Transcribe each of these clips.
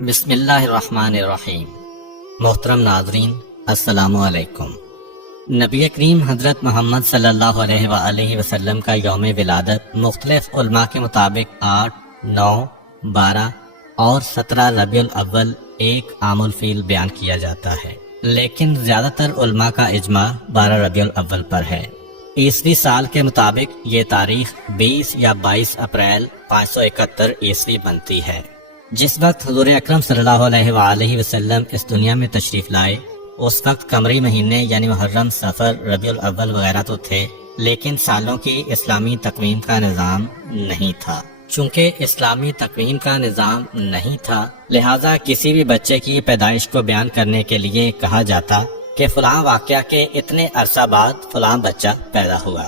بسم اللہ الرحمن الرحیم۔ محترم ناظرین، السلام علیکم۔ نبی کریم حضرت محمد صلی اللہ علیہ وآلہ وسلم کا یوم ولادت مختلف علماء کے مطابق 8، 9، 12 اور 17 ربیع الاول ایک عام الفیل بیان کیا جاتا ہے، لیکن زیادہ تر علماء کا اجماع 12 ربیع الاول پر ہے۔ عیسوی سال کے مطابق یہ تاریخ 20 یا 22 اپریل 571 عیسوی بنتی ہے۔ جس وقت حضور اکرم صلی اللہ علیہ وآلہ وسلم اس دنیا میں تشریف لائے، اس وقت قمری مہینے یعنی محرم، صفر، ربیع الاول وغیرہ تو تھے، لیکن سالوں کی اسلامی تقویم کا نظام نہیں تھا۔ چونکہ اسلامی تقویم کا نظام نہیں تھا، لہٰذا کسی بھی بچے کی پیدائش کو بیان کرنے کے لیے کہا جاتا کہ فلاں واقعہ کے اتنے عرصہ بعد فلاں بچہ پیدا ہوا۔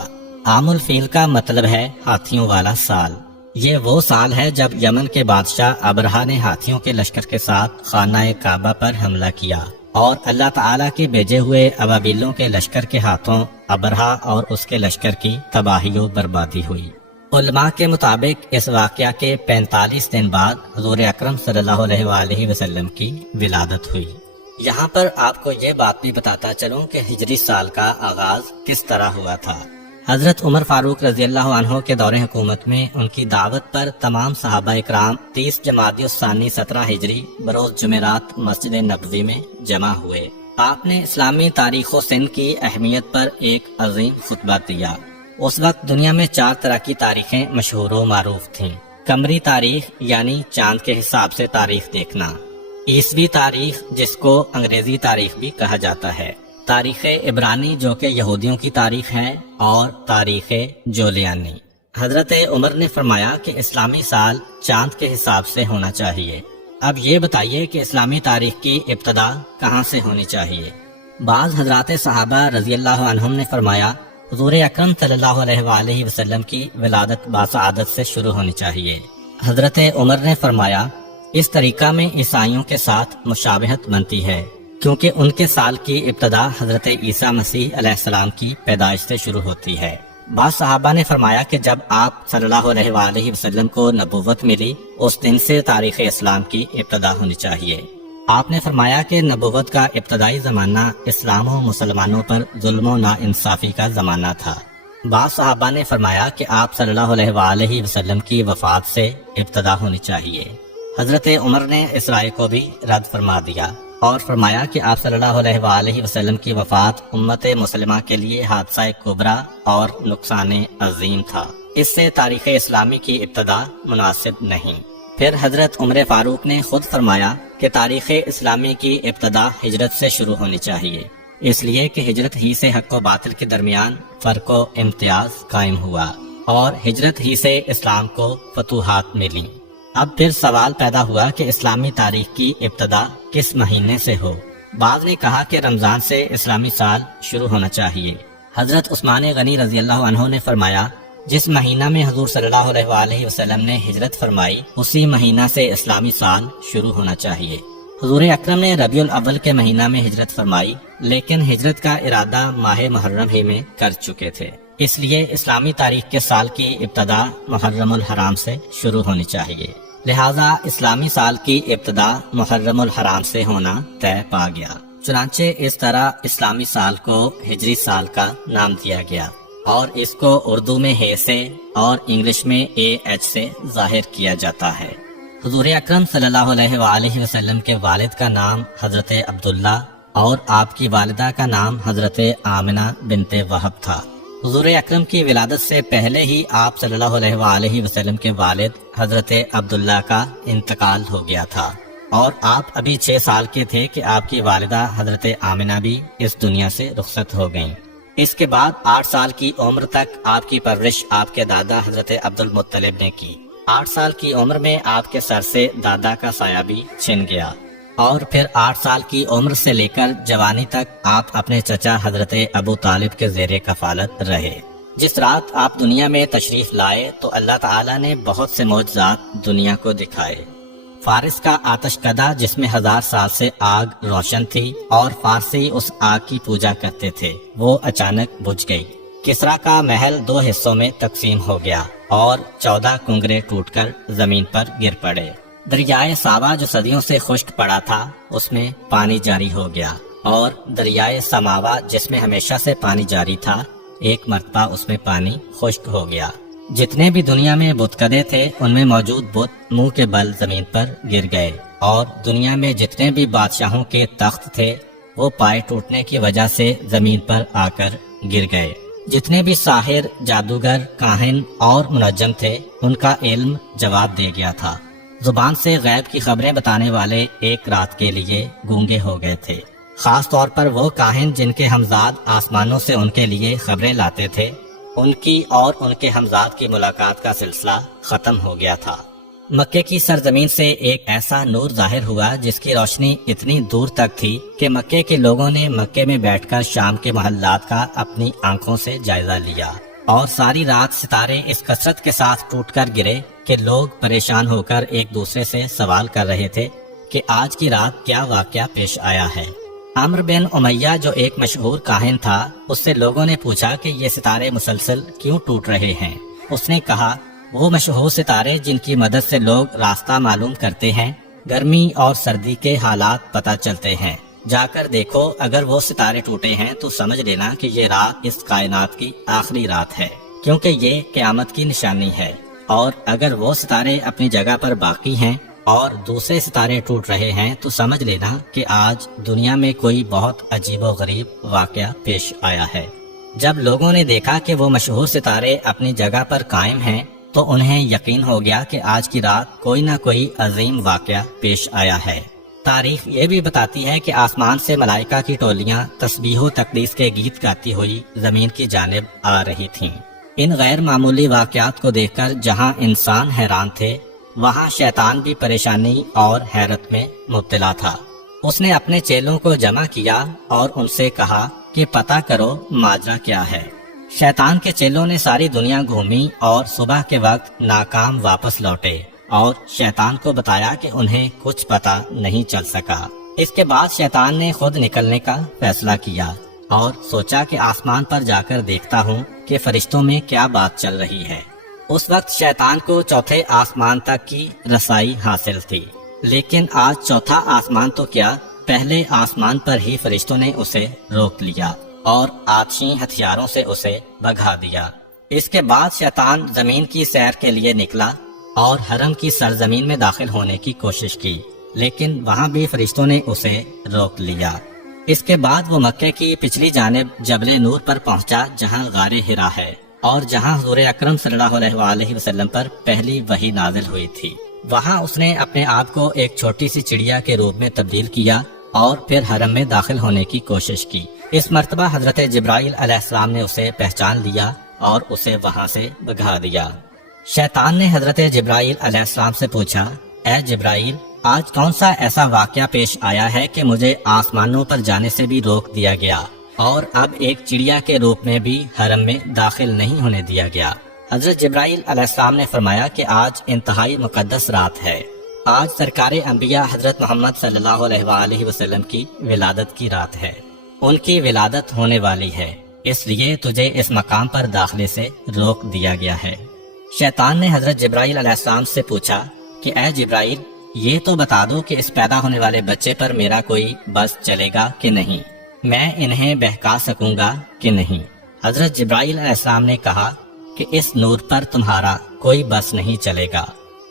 عام الفیل کا مطلب ہے ہاتھیوں والا سال۔ یہ وہ سال ہے جب یمن کے بادشاہ ابرہا نے ہاتھیوں کے لشکر کے ساتھ خانہ کعبہ پر حملہ کیا اور اللہ تعالیٰ کے بھیجے ہوئے ابابیلوں کے لشکر کے ہاتھوں ابرہا اور اس کے لشکر کی تباہی و بربادی ہوئی۔ علماء کے مطابق اس واقعہ کے 45 دن بعد حضور اکرم صلی اللہ علیہ وآلہ وسلم کی ولادت ہوئی۔ یہاں پر آپ کو یہ بات بھی بتاتا چلوں کہ ہجری سال کا آغاز کس طرح ہوا تھا۔ حضرت عمر فاروق رضی اللہ عنہ کے دور حکومت میں ان کی دعوت پر تمام صحابہ اکرام 30 جمادی الثانی 17 ہجری بروز جمعرات مسجد نبوی میں جمع ہوئے۔ آپ نے اسلامی تاریخ و سن کی اہمیت پر ایک عظیم خطبہ دیا۔ اس وقت دنیا میں 4 طرح کی تاریخیں مشہور و معروف تھیں۔ قمری تاریخ یعنی چاند کے حساب سے تاریخ دیکھنا، عیسوی تاریخ جس کو انگریزی تاریخ بھی کہا جاتا ہے، تاریخ عبرانی جو کہ یہودیوں کی تاریخ ہے، اور تاریخ جولیانی۔ حضرت عمر نے فرمایا کہ اسلامی سال چاند کے حساب سے ہونا چاہیے۔ اب یہ بتائیے کہ اسلامی تاریخ کی ابتدا کہاں سے ہونی چاہیے؟ بعض حضرات صحابہ رضی اللہ عنہم نے فرمایا حضور اکرم صلی اللہ علیہ وآلہ وسلم کی ولادت باسعادت سے شروع ہونی چاہیے۔ حضرت عمر نے فرمایا اس طریقہ میں عیسائیوں کے ساتھ مشابہت بنتی ہے، کیونکہ ان کے سال کی ابتدا حضرت عیسیٰ مسیح علیہ السلام کی پیدائش سے شروع ہوتی ہے۔ بعض صحابہ نے فرمایا کہ جب آپ صلی اللہ علیہ وآلہ وسلم کو نبوت ملی، اس دن سے تاریخ اسلام کی ابتدا ہونی چاہیے۔ آپ نے فرمایا کہ نبوت کا ابتدائی زمانہ اسلام و مسلمانوں پر ظلم و ناانصافی کا زمانہ تھا۔ بعض صحابہ نے فرمایا کہ آپ صلی اللہ علیہ وآلہ وسلم کی وفات سے ابتدا ہونی چاہیے۔ حضرت عمر نے اس رائے کو بھی رد فرما دیا اور فرمایا کہ آپ صلی اللہ علیہ وآلہ وسلم کی وفات امت مسلمہ کے لیے حادثہ کبریٰ اور نقصان عظیم تھا، اس سے تاریخ اسلامی کی ابتدا مناسب نہیں۔ پھر حضرت عمر فاروق نے خود فرمایا کہ تاریخ اسلامی کی ابتدا ہجرت سے شروع ہونی چاہیے، اس لیے کہ ہجرت ہی سے حق و باطل کے درمیان فرق و امتیاز قائم ہوا اور ہجرت ہی سے اسلام کو فتوحات ملی۔ اب پھر سوال پیدا ہوا کہ اسلامی تاریخ کی ابتدا کس مہینے سے ہو؟ بعض نے کہا کہ رمضان سے اسلامی سال شروع ہونا چاہیے۔ حضرت عثمان غنی رضی اللہ عنہ نے فرمایا جس مہینہ میں حضور صلی اللہ علیہ وآلہ وسلم نے ہجرت فرمائی، اسی مہینہ سے اسلامی سال شروع ہونا چاہیے۔ حضور اکرم نے ربیع الاول کے مہینہ میں ہجرت فرمائی، لیکن ہجرت کا ارادہ ماہ محرم ہی میں کر چکے تھے، اس لیے اسلامی تاریخ کے سال کی ابتدا محرم الحرام سے شروع ہونی چاہیے۔ لہٰذا اسلامی سال کی ابتدا محرم الحرام سے ہونا طے پا گیا۔ چنانچہ اس طرح اسلامی سال کو ہجری سال کا نام دیا گیا اور اس کو اردو میں ہے سے اور انگلش میں AH سے ظاہر کیا جاتا ہے۔ حضور اکرم صلی اللہ علیہ وآلہ وسلم کے والد کا نام حضرت عبداللہ اور آپ کی والدہ کا نام حضرت آمنہ بنت وہب تھا۔ حضور اکرم کی ولادت سے پہلے ہی آپ صلی اللہ علیہ وآلہ وسلم کے والد حضرت عبداللہ کا انتقال ہو گیا تھا اور آپ ابھی 6 سال کے تھے کہ آپ کی والدہ حضرت آمنہ بھی اس دنیا سے رخصت ہو گئیں۔ اس کے بعد 8 سال کی عمر تک آپ کی پرورش آپ کے دادا حضرت عبد المطلب نے کی۔ 8 سال کی عمر میں آپ کے سر سے دادا کا سایہ بھی چھن گیا اور پھر 8 سال کی عمر سے لے کر جوانی تک آپ اپنے چچا حضرت ابو طالب کے زیر کفالت رہے۔ جس رات آپ دنیا میں تشریف لائے تو اللہ تعالیٰ نے بہت سے معجزات دنیا کو دکھائے۔ فارس کا آتش کدہ جس میں 1000 سال سے آگ روشن تھی اور فارسی اس آگ کی پوجا کرتے تھے، وہ اچانک بجھ گئی۔ کسرا کا محل 2 حصوں میں تقسیم ہو گیا اور 14 کنگرے ٹوٹ کر زمین پر گر پڑے۔ دریائے ساوا جو صدیوں سے خشک پڑا تھا اس میں پانی جاری ہو گیا، اور دریائے سماوا جس میں ہمیشہ سے پانی جاری تھا ایک مرتبہ اس میں پانی خشک ہو گیا۔ جتنے بھی دنیا میں بتکدے تھے ان میں موجود بت منہ کے بل زمین پر گر گئے، اور دنیا میں جتنے بھی بادشاہوں کے تخت تھے وہ پائے ٹوٹنے کی وجہ سے زمین پر آ کر گر گئے۔ جتنے بھی ساحر، جادوگر، کاہن اور منجم تھے ان کا علم جواب دے گیا تھا۔ زبان سے غیب کی خبریں بتانے والے ایک رات کے لیے گونگے ہو گئے تھے۔ خاص طور پر وہ کاہن جن کے ہمزاد آسمانوں سے ان کے لیے خبریں لاتے تھے، ان کی اور ان کے ہمزاد کی ملاقات کا سلسلہ ختم ہو گیا تھا۔ مکے کی سرزمین سے ایک ایسا نور ظاہر ہوا جس کی روشنی اتنی دور تک تھی کہ مکے کے لوگوں نے مکے میں بیٹھ کر شام کے محلات کا اپنی آنکھوں سے جائزہ لیا، اور ساری رات ستارے اس کثرت کے ساتھ ٹوٹ کر گرے کہ لوگ پریشان ہو کر ایک دوسرے سے سوال کر رہے تھے کہ آج کی رات کیا واقعہ پیش آیا ہے۔ عمرو بن امیہ جو ایک مشہور کاہن تھا، اس سے لوگوں نے پوچھا کہ یہ ستارے مسلسل کیوں ٹوٹ رہے ہیں۔ اس نے کہا، وہ مشہور ستارے جن کی مدد سے لوگ راستہ معلوم کرتے ہیں، گرمی اور سردی کے حالات پتہ چلتے ہیں، جا کر دیکھو، اگر وہ ستارے ٹوٹے ہیں تو سمجھ لینا کہ یہ رات اس کائنات کی آخری رات ہے، کیونکہ یہ قیامت کی نشانی ہے، اور اگر وہ ستارے اپنی جگہ پر باقی ہیں اور دوسرے ستارے ٹوٹ رہے ہیں تو سمجھ لینا کہ آج دنیا میں کوئی بہت عجیب و غریب واقعہ پیش آیا ہے۔ جب لوگوں نے دیکھا کہ وہ مشہور ستارے اپنی جگہ پر قائم ہیں تو انہیں یقین ہو گیا کہ آج کی رات کوئی نہ کوئی عظیم واقعہ پیش آیا ہے۔ تاریخ یہ بھی بتاتی ہے کہ آسمان سے ملائکہ کی ٹولیاں تسبیح و تقدیس کے گیت گاتی ہوئی زمین کی جانب آ رہی تھیں۔ ان غیر معمولی واقعات کو دیکھ کر جہاں انسان حیران تھے، وہاں شیطان بھی پریشانی اور حیرت میں مبتلا تھا۔ اس نے اپنے چیلوں کو جمع کیا اور ان سے کہا کہ پتہ کرو ماجرا کیا ہے۔ شیطان کے چیلوں نے ساری دنیا گھومی اور صبح کے وقت ناکام واپس لوٹے، اور شیطان کو بتایا کہ انہیں کچھ پتہ نہیں چل سکا۔ اس کے بعد شیطان نے خود نکلنے کا فیصلہ کیا اور سوچا کہ آسمان پر جا کر دیکھتا ہوں کہ فرشتوں میں کیا بات چل رہی ہے۔ اس وقت شیطان کو چوتھے آسمان تک کی رسائی حاصل تھی، لیکن آج چوتھا آسمان تو کیا، پہلے آسمان پر ہی فرشتوں نے اسے روک لیا اور آتشی ہتھیاروں سے اسے بھگا دیا۔ اس کے بعد شیطان زمین کی سیر کے لیے نکلا اور حرم کی سرزمین میں داخل ہونے کی کوشش کی، لیکن وہاں بھی فرشتوں نے اسے روک لیا۔ اس کے بعد وہ مکے کی پچھلی جانب جبل نور پر پہنچا جہاں غار حرا ہے، اور جہاں حضور اکرم صلی اللہ علیہ وآلہ وسلم پر پہلی وحی نازل ہوئی تھی۔ وہاں اس نے اپنے آپ کو ایک چھوٹی سی چڑیا کے روپ میں تبدیل کیا اور پھر حرم میں داخل ہونے کی کوشش کی۔ اس مرتبہ حضرت جبرائیل علیہ السلام نے اسے پہچان لیا اور اسے وہاں سے بھگا دیا۔ شیطان نے حضرت جبرائیل علیہ السلام سے پوچھا، اے جبرائیل، آج کون سا ایسا واقعہ پیش آیا ہے کہ مجھے آسمانوں پر جانے سے بھی روک دیا گیا اور اب ایک چڑیا کے روپ میں بھی حرم میں داخل نہیں ہونے دیا گیا؟ حضرت جبرائیل علیہ السلام نے فرمایا کہ آج انتہائی مقدس رات ہے، آج سرکار انبیاء حضرت محمد صلی اللہ علیہ وآلہ وسلم کی ولادت کی رات ہے، ان کی ولادت ہونے والی ہے، اس لیے تجھے اس مقام پر داخلے سے روک دیا گیا ہے۔ شیطان نے حضرت جبرائیل علیہ السلام سے پوچھا کہ اے جبرائیل، یہ تو بتا دو کہ اس پیدا ہونے والے بچے پر میرا کوئی بس چلے گا کہ نہیں، میں انہیں بہکا سکوں گا کہ نہیں؟ حضرت جبرائیل علیہ السلام نے کہا کہ اس نور پر تمہارا کوئی بس نہیں چلے گا۔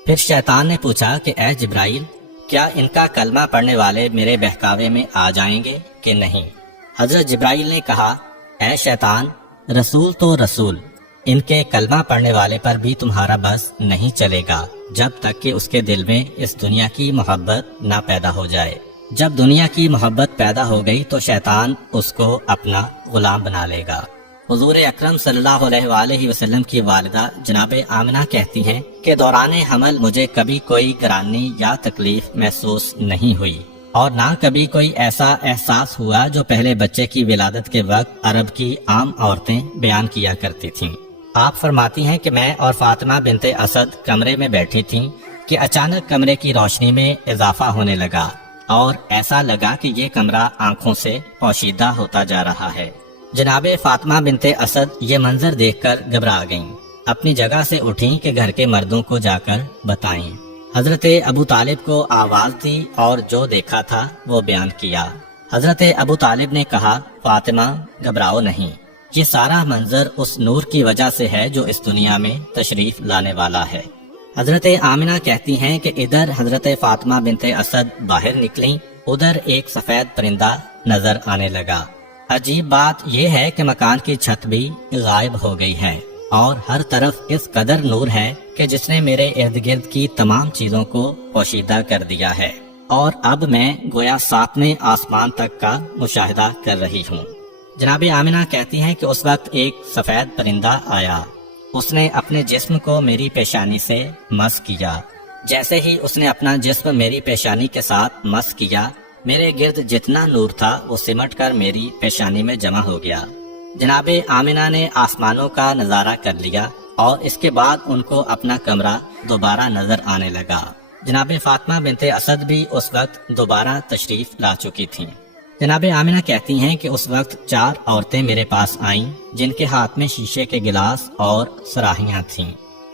پھر شیطان نے پوچھا کہ اے جبرائیل، کیا ان کا کلمہ پڑھنے والے میرے بہکاوے میں آ جائیں گے کہ نہیں؟ حضرت جبرائیل نے کہا، اے شیطان، رسول تو رسول، ان کے کلمہ پڑھنے والے پر بھی تمہارا بس نہیں چلے گا جب تک کہ اس کے دل میں اس دنیا کی محبت نہ پیدا ہو جائے۔ جب دنیا کی محبت پیدا ہو گئی تو شیطان اس کو اپنا غلام بنا لے گا۔ حضور اکرم صلی اللہ علیہ وآلہ وسلم کی والدہ جناب آمنہ کہتی ہیں کہ دوران حمل مجھے کبھی کوئی گرانی یا تکلیف محسوس نہیں ہوئی، اور نہ کبھی کوئی ایسا احساس ہوا جو پہلے بچے کی ولادت کے وقت عرب کی عام عورتیں بیان کیا کرتی تھیں۔ آپ فرماتی ہیں کہ میں اور فاطمہ بنت اسد کمرے میں بیٹھی تھیں کہ اچانک کمرے کی روشنی میں اضافہ ہونے لگا اور ایسا لگا کہ یہ کمرہ آنکھوں سے پوشیدہ ہوتا جا رہا ہے۔ جناب فاطمہ بنت اسد یہ منظر دیکھ کر گھبرا گئیں، اپنی جگہ سے اٹھیں کہ گھر کے مردوں کو جا کر بتائیں۔ حضرت ابو طالب کو آواز دی اور جو دیکھا تھا وہ بیان کیا۔ حضرت ابو طالب نے کہا، فاطمہ گھبراؤ نہیں، یہ سارا منظر اس نور کی وجہ سے ہے جو اس دنیا میں تشریف لانے والا ہے۔ حضرت آمنہ کہتی ہیں کہ ادھر حضرت فاطمہ بنت اسد باہر نکلیں، ادھر ایک سفید پرندہ نظر آنے لگا۔ عجیب بات یہ ہے کہ مکان کی چھت بھی غائب ہو گئی ہے اور ہر طرف اس قدر نور ہے کہ جس نے میرے ارد گرد کی تمام چیزوں کو پوشیدہ کر دیا ہے، اور اب میں گویا 7ویں آسمان تک کا مشاہدہ کر رہی ہوں۔ جناب آمنہ کہتی ہیں کہ اس وقت ایک سفید پرندہ آیا، اس نے اپنے جسم کو میری پیشانی سے مس کیا۔ جیسے ہی اس نے اپنا جسم میری پیشانی کے ساتھ مس کیا، میرے گرد جتنا نور تھا وہ سمٹ کر میری پیشانی میں جمع ہو گیا۔ جناب آمنہ نے آسمانوں کا نظارہ کر لیا اور اس کے بعد ان کو اپنا کمرہ دوبارہ نظر آنے لگا۔ جناب فاطمہ بنت اسد بھی اس وقت دوبارہ تشریف لا چکی تھیں۔ جناب آمنہ کہتی ہیں کہ اس وقت 4 عورتیں میرے پاس آئیں جن کے ہاتھ میں شیشے کے گلاس اور صراحیاں تھیں۔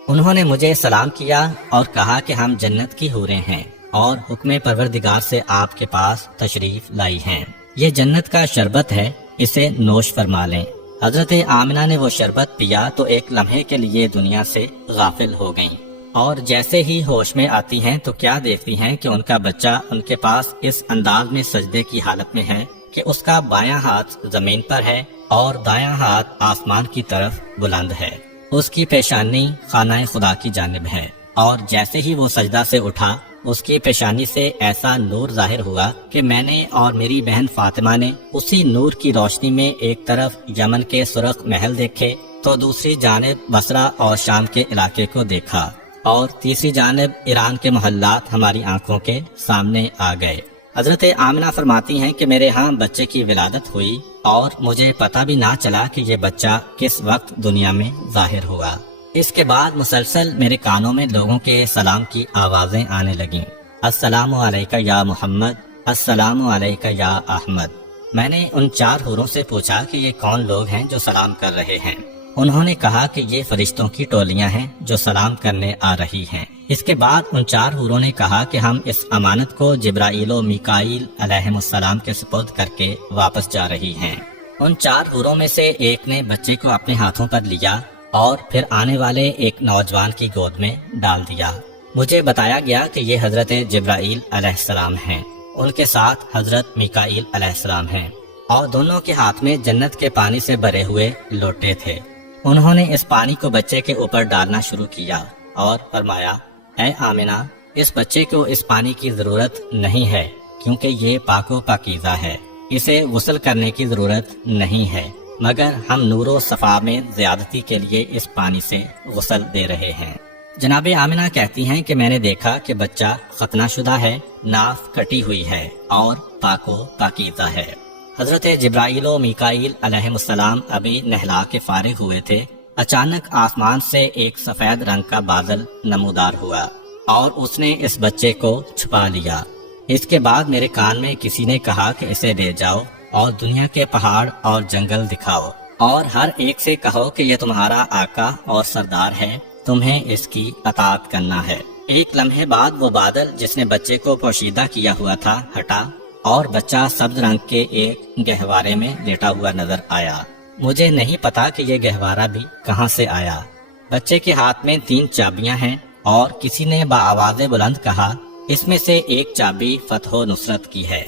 انہوں نے مجھے سلام کیا اور کہا کہ ہم جنت کی حوریں ہیں اور حکم پروردگار سے آپ کے پاس تشریف لائی ہیں۔ یہ جنت کا شربت ہے، اسے نوش فرما لیں۔ حضرت آمنہ نے وہ شربت پیا تو ایک لمحے کے لیے دنیا سے غافل ہو گئیں، اور جیسے ہی ہوش میں آتی ہیں تو کیا دیکھتی ہیں کہ ان کا بچہ ان کے پاس اس انداز میں سجدے کی حالت میں ہے کہ اس کا بایاں ہاتھ زمین پر ہے اور دایاں ہاتھ آسمان کی طرف بلند ہے۔ اس کی پیشانی خانہ خدا کی جانب ہے، اور جیسے ہی وہ سجدہ سے اٹھا اس کی پیشانی سے ایسا نور ظاہر ہوا کہ میں نے اور میری بہن فاطمہ نے اسی نور کی روشنی میں ایک طرف یمن کے سرخ محل دیکھے تو دوسری جانب بصرہ اور شام کے علاقے کو دیکھا، اور تیسری جانب ایران کے محلات ہماری آنکھوں کے سامنے آ گئے۔ حضرت آمنہ فرماتی ہیں کہ میرے ہاں بچے کی ولادت ہوئی اور مجھے پتہ بھی نہ چلا کہ یہ بچہ کس وقت دنیا میں ظاہر ہوا۔ اس کے بعد مسلسل میرے کانوں میں لوگوں کے سلام کی آوازیں آنے لگیں، السلام علیکہ یا محمد، السلام علیکہ یا احمد۔ میں نے ان 4 حوروں سے پوچھا کہ یہ کون لوگ ہیں جو سلام کر رہے ہیں؟ انہوں نے کہا کہ یہ فرشتوں کی ٹولیاں ہیں جو سلام کرنے آ رہی ہیں۔ اس کے بعد ان 4 حوروں نے کہا کہ ہم اس امانت کو جبرائیل و میکائیل علیہم السلام کے سپرد کر کے واپس جا رہی ہیں۔ ان 4 حوروں میں سے ایک نے بچے کو اپنے ہاتھوں پر لیا اور پھر آنے والے ایک نوجوان کی گود میں ڈال دیا۔ مجھے بتایا گیا کہ یہ حضرت جبرائیل علیہ السلام ہیں، ان کے ساتھ حضرت میکائیل علیہ السلام ہیں، اور دونوں کے ہاتھ میں جنت کے پانی سے بھرے ہوئے لوٹے تھے۔ انہوں نے اس پانی کو بچے کے اوپر ڈالنا شروع کیا اور فرمایا، اے آمنہ، اس بچے کو اس پانی کی ضرورت نہیں ہے کیونکہ یہ پاک و پاکیزہ ہے، اسے غسل کرنے کی ضرورت نہیں ہے، مگر ہم نور و صفا میں زیادتی کے لیے اس پانی سے غسل دے رہے ہیں۔ جناب آمنہ کہتی ہیں کہ میں نے دیکھا کہ بچہ ختنہ شدہ ہے، ناف کٹی ہوئی ہے اور پاک و پاکیزہ ہے۔ حضرت جبرائیل و میکائیل علیہ السلام ابھی نہلا کے فارغ ہوئے تھے، اچانک آسمان سے ایک سفید رنگ کا بادل نمودار ہوا اور اس نے اس بچے کو چھپا لیا۔ اس کے بعد میرے کان میں کسی نے کہا کہ اسے لے جاؤ اور دنیا کے پہاڑ اور جنگل دکھاؤ، اور ہر ایک سے کہو کہ یہ تمہارا آقا اور سردار ہے، تمہیں اس کی اطاعت کرنا ہے۔ ایک لمحے بعد وہ بادل جس نے بچے کو پوشیدہ کیا ہوا تھا ہٹا اور بچہ سبز رنگ کے ایک گہوارے میں لیٹا ہوا نظر آیا۔ مجھے نہیں پتا کہ یہ گہوارہ بھی کہاں سے آیا۔ بچے کے ہاتھ میں 3 چابیاں ہیں اور کسی نے بآواز بلند کہا، اس میں سے ایک چابی فتح و نصرت کی ہے،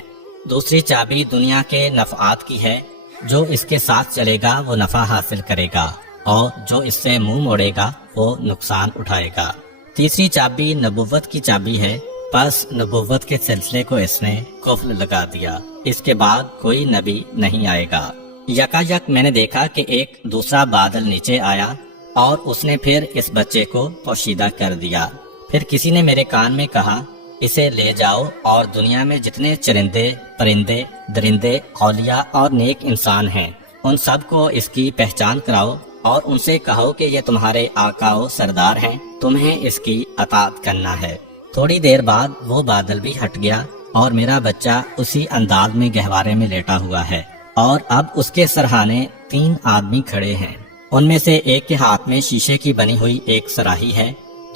دوسری چابی دنیا کے نفعات کی ہے، جو اس کے ساتھ چلے گا وہ نفع حاصل کرے گا اور جو اس سے منہ موڑے گا وہ نقصان اٹھائے گا، تیسری چابی نبوت کی چابی ہے، پس نبوت کے سلسلے کو اس نے قفل لگا دیا، اس کے بعد کوئی نبی نہیں آئے گا۔ یکایک میں نے دیکھا کہ ایک دوسرا بادل نیچے آیا اور اس نے پھر اس بچے کو پوشیدہ کر دیا۔ پھر کسی نے میرے کان میں کہا، اسے لے جاؤ اور دنیا میں جتنے چرندے، پرندے، درندے، اولیاء اور نیک انسان ہیں ان سب کو اس کی پہچان کراؤ اور ان سے کہو کہ یہ تمہارے آقا و سردار ہیں، تمہیں اس کی اطاعت کرنا ہے۔ تھوڑی دیر بعد وہ بادل بھی ہٹ گیا اور میرا بچہ اسی انداز میں گہوارے میں لیٹا ہوا ہے، اور اب اس کے سرہانے 3 آدمی کھڑے ہیں۔ ان میں سے ایک کے ہاتھ میں شیشے کی بنی ہوئی ایک صراحی ہے،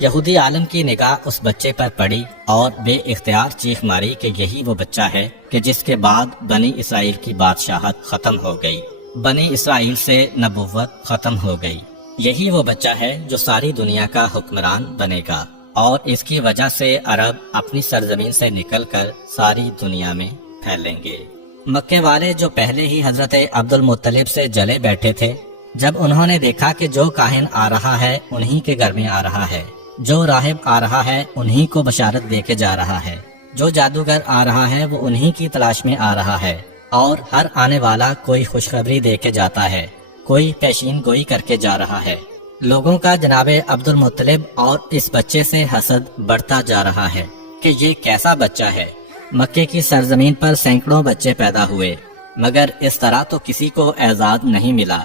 یہودی عالم کی نگاہ اس بچے پر پڑی اور بے اختیار چیخ ماری کہ یہی وہ بچہ ہے کہ جس کے بعد بنی اسرائیل کی بادشاہت ختم ہو گئی، بنی اسرائیل سے نبوت ختم ہو گئی، یہی وہ بچہ ہے جو ساری دنیا کا حکمران بنے گا، اور اس کی وجہ سے عرب اپنی سرزمین سے نکل کر ساری دنیا میں پھیلیں گے۔ مکے والے جو پہلے ہی حضرت عبد المطلب سے جلے بیٹھے تھے، جب انہوں نے دیکھا کہ جو کاہن آ رہا ہے انہی کے گھر میں آ رہا ہے، جو راہب آ رہا ہے انہی کو بشارت دے کے جا رہا ہے، جو جادوگر آ رہا ہے وہ انہی کی تلاش میں آ رہا ہے، اور ہر آنے والا کوئی خوشخبری دے کے جاتا ہے، کوئی پیشین گوئی کر کے جا رہا ہے، لوگوں کا جناب عبد المطلب اور اس بچے سے حسد بڑھتا جا رہا ہے کہ یہ کیسا بچہ ہے۔ مکے کی سرزمین پر سینکڑوں بچے پیدا ہوئے، مگر اس طرح تو کسی کو اعزاز نہیں ملا۔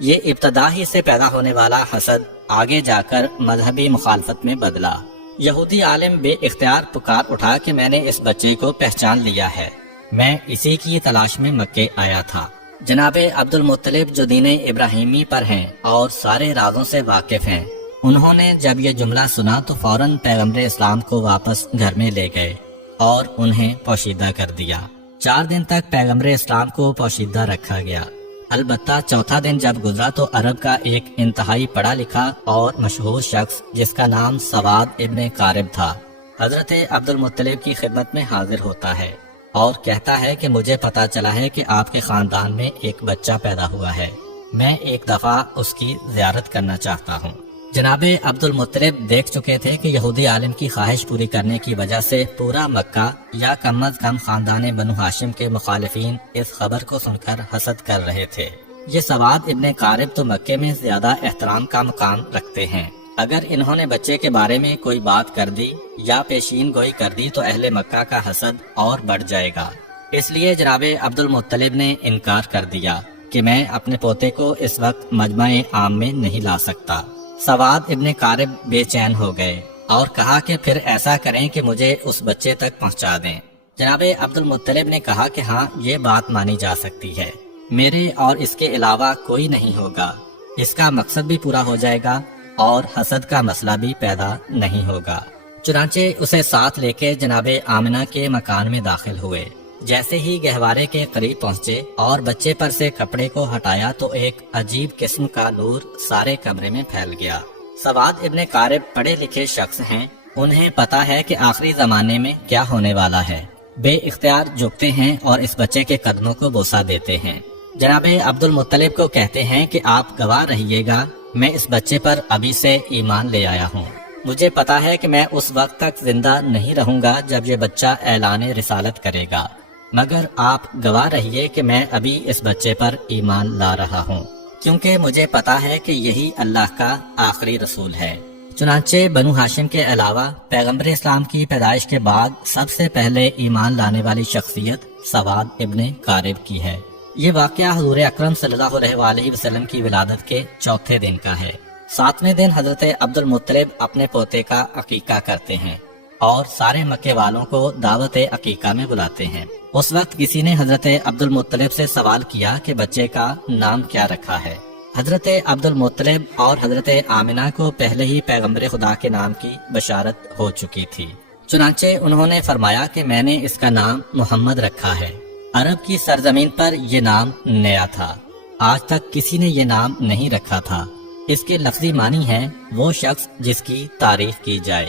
یہ ابتدا ہی سے پیدا ہونے والا حسد آگے جا کر مذہبی مخالفت میں بدلا۔ یہودی عالم بے اختیار پکار اٹھا کہ میں نے اس بچے کو پہچان لیا ہے، میں اسی کی تلاش میں مکے آیا تھا۔ جناب عبد المطلب جو دین ابراہیمی پر ہیں اور سارے رازوں سے واقف ہیں، انہوں نے جب یہ جملہ سنا تو فوراً پیغمبر اسلام کو واپس گھر میں لے گئے اور انہیں پوشیدہ کر دیا۔ 4 دن تک پیغمبر اسلام کو پوشیدہ رکھا گیا۔ البتہ چوتھا دن جب گزرا تو عرب کا ایک انتہائی پڑھا لکھا اور مشہور شخص جس کا نام سواد ابن قارب تھا، حضرت عبد المطلب کی خدمت میں حاضر ہوتا ہے اور کہتا ہے کہ مجھے پتا چلا ہے کہ آپ کے خاندان میں ایک بچہ پیدا ہوا ہے، میں ایک دفعہ اس کی زیارت کرنا چاہتا ہوں۔ جناب عبد المطلب دیکھ چکے تھے کہ یہودی عالم کی خواہش پوری کرنے کی وجہ سے پورا مکہ یا کم از کم خاندان بنو ہاشم کے مخالفین اس خبر کو سن کر حسد کر رہے تھے۔ یہ سواد ابن قارب تو مکے میں زیادہ احترام کا مقام رکھتے ہیں، اگر انہوں نے بچے کے بارے میں کوئی بات کر دی یا پیشین گوئی کر دی تو اہل مکہ کا حسد اور بڑھ جائے گا۔ اس لیے جناب عبد المطلب نے انکار کر دیا کہ میں اپنے پوتے کو اس وقت مجمع عام میں نہیں لا سکتا۔ سواد ابن قارب بے چین ہو گئے اور کہا کہ پھر ایسا کریں کہ مجھے اس بچے تک پہنچا دیں۔ جناب عبد المطلب نے کہا کہ ہاں، یہ بات مانی جا سکتی ہے، میرے اور اس کے علاوہ کوئی نہیں ہوگا، اس کا مقصد بھی پورا ہو جائے گا اور حسد کا مسئلہ بھی پیدا نہیں ہوگا۔ چنانچہ اسے ساتھ لے کے جناب آمنہ کے مکان میں داخل ہوئے۔ جیسے ہی گہوارے کے قریب پہنچے اور بچے پر سے کپڑے کو ہٹایا تو ایک عجیب قسم کا نور سارے کمرے میں پھیل گیا۔ سواد ابن قارب پڑھے لکھے شخص ہیں، انہیں پتا ہے کہ آخری زمانے میں کیا ہونے والا ہے۔ بے اختیار جھکتے ہیں اور اس بچے کے قدموں کو بوسہ دیتے ہیں۔ جناب عبد المطلب کو کہتے ہیں کہ آپ گواہ رہیے گا، میں اس بچے پر ابھی سے ایمان لے آیا ہوں، مجھے پتا ہے کہ میں اس وقت تک زندہ نہیں رہوں گا جب یہ بچہ اعلان رسالت کرے گا، مگر آپ گواہ رہیے کہ میں ابھی اس بچے پر ایمان لا رہا ہوں، کیونکہ مجھے پتا ہے کہ یہی اللہ کا آخری رسول ہے۔ چنانچہ بنو ہاشم کے علاوہ پیغمبر اسلام کی پیدائش کے بعد سب سے پہلے ایمان لانے والی شخصیت سواد ابن قارب کی ہے۔ یہ واقعہ حضور اکرم صلی اللہ علیہ وآلہ وسلم کی ولادت کے چوتھے دن کا ہے۔ 7ویں دن حضرت عبد المطلب اپنے پوتے کا عقیقہ کرتے ہیں اور سارے مکے والوں کو دعوت عقیقہ میں بلاتے ہیں۔ اس وقت کسی نے حضرت عبد المطلب سے سوال کیا کہ بچے کا نام کیا رکھا ہے۔ حضرت عبد المطلب اور حضرت آمنہ کو پہلے ہی پیغمبر خدا کے نام کی بشارت ہو چکی تھی، چنانچہ انہوں نے فرمایا کہ میں نے اس کا نام محمد رکھا ہے۔ عرب کی سرزمین پر یہ نام نیا تھا، آج تک کسی نے یہ نام نہیں رکھا تھا۔ اس کے لفظی معنی ہے وہ شخص جس کی تعریف کی جائے۔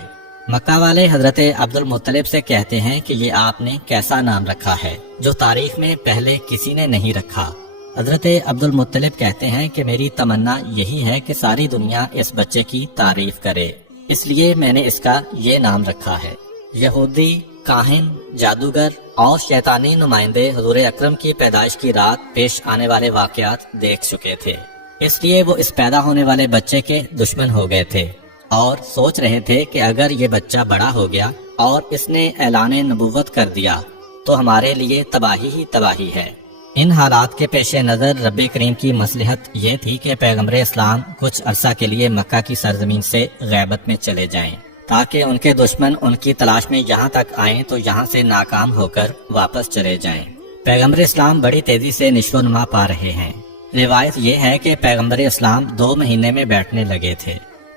مکہ والے حضرت عبد المطلب سے کہتے ہیں کہ یہ آپ نے کیسا نام رکھا ہے جو تاریخ میں پہلے کسی نے نہیں رکھا۔ حضرت عبد المطلب کہتے ہیں کہ میری تمنا یہی ہے کہ ساری دنیا اس بچے کی تعریف کرے، اس لیے میں نے اس کا یہ نام رکھا ہے۔ یہودی، کاہن، جادوگر اور شیطانی نمائندے حضور اکرم کی پیدائش کی رات پیش آنے والے واقعات دیکھ چکے تھے، اس لیے وہ اس پیدا ہونے والے بچے کے دشمن ہو گئے تھے اور سوچ رہے تھے کہ اگر یہ بچہ بڑا ہو گیا اور اس نے اعلان نبوت کر دیا تو ہمارے لیے تباہی ہی تباہی ہے۔ ان حالات کے پیش نظر رب کریم کی مصلحت یہ تھی کہ پیغمبر اسلام کچھ عرصہ کے لیے مکہ کی سرزمین سے غیبت میں چلے جائیں تاکہ ان کے دشمن ان کی تلاش میں یہاں تک آئیں تو یہاں سے ناکام ہو کر واپس چلے جائیں۔ پیغمبر اسلام بڑی تیزی سے نشو و نما پا رہے ہیں۔ روایت یہ ہے کہ پیغمبر اسلام 2 مہینے میں بیٹھنے لگے تھے،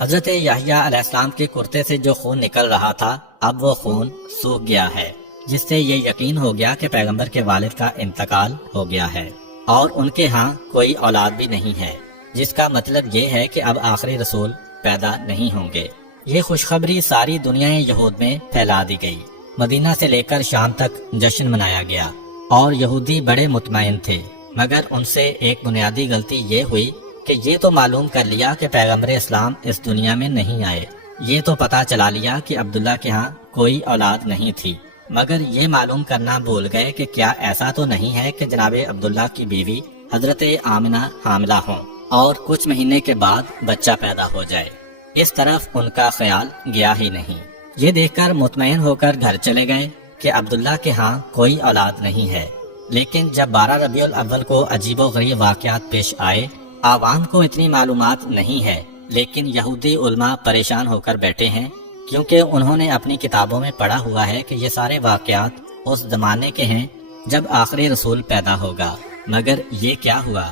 حضرت یحییٰ علیہ السلام کے کرتے سے جو خون نکل رہا تھا اب وہ خون سوکھ گیا ہے، جس سے یہ یقین ہو گیا کہ پیغمبر کے والد کا انتقال ہو گیا ہے اور ان کے ہاں کوئی اولاد بھی نہیں ہے، جس کا مطلب یہ ہے کہ اب آخری رسول پیدا نہیں ہوں گے۔ یہ خوشخبری ساری دنیا یہود میں پھیلا دی گئی۔ مدینہ سے لے کر شام تک جشن منایا گیا اور یہودی بڑے مطمئن تھے، مگر ان سے ایک بنیادی غلطی یہ ہوئی کہ یہ تو معلوم کر لیا کہ پیغمبر اسلام اس دنیا میں نہیں آئے، یہ تو پتہ چلا لیا کہ عبداللہ کے ہاں کوئی اولاد نہیں تھی، مگر یہ معلوم کرنا بھول گئے کہ کیا ایسا تو نہیں ہے کہ جناب عبداللہ کی بیوی حضرت آمنہ حاملہ ہوں اور کچھ مہینے کے بعد بچہ پیدا ہو جائے۔ اس طرف ان کا خیال گیا ہی نہیں۔ یہ دیکھ کر مطمئن ہو کر گھر چلے گئے کہ عبداللہ کے ہاں کوئی اولاد نہیں ہے، لیکن جب 12 ربیع الاول کو عجیب و غریب واقعات پیش آئے، عوام کو اتنی معلومات نہیں ہے، لیکن یہودی علماء پریشان ہو کر بیٹھے ہیں، کیونکہ انہوں نے اپنی کتابوں میں پڑھا ہوا ہے کہ یہ سارے واقعات اس زمانے کے ہیں جب آخری رسول پیدا ہوگا۔ مگر یہ کیا ہوا؟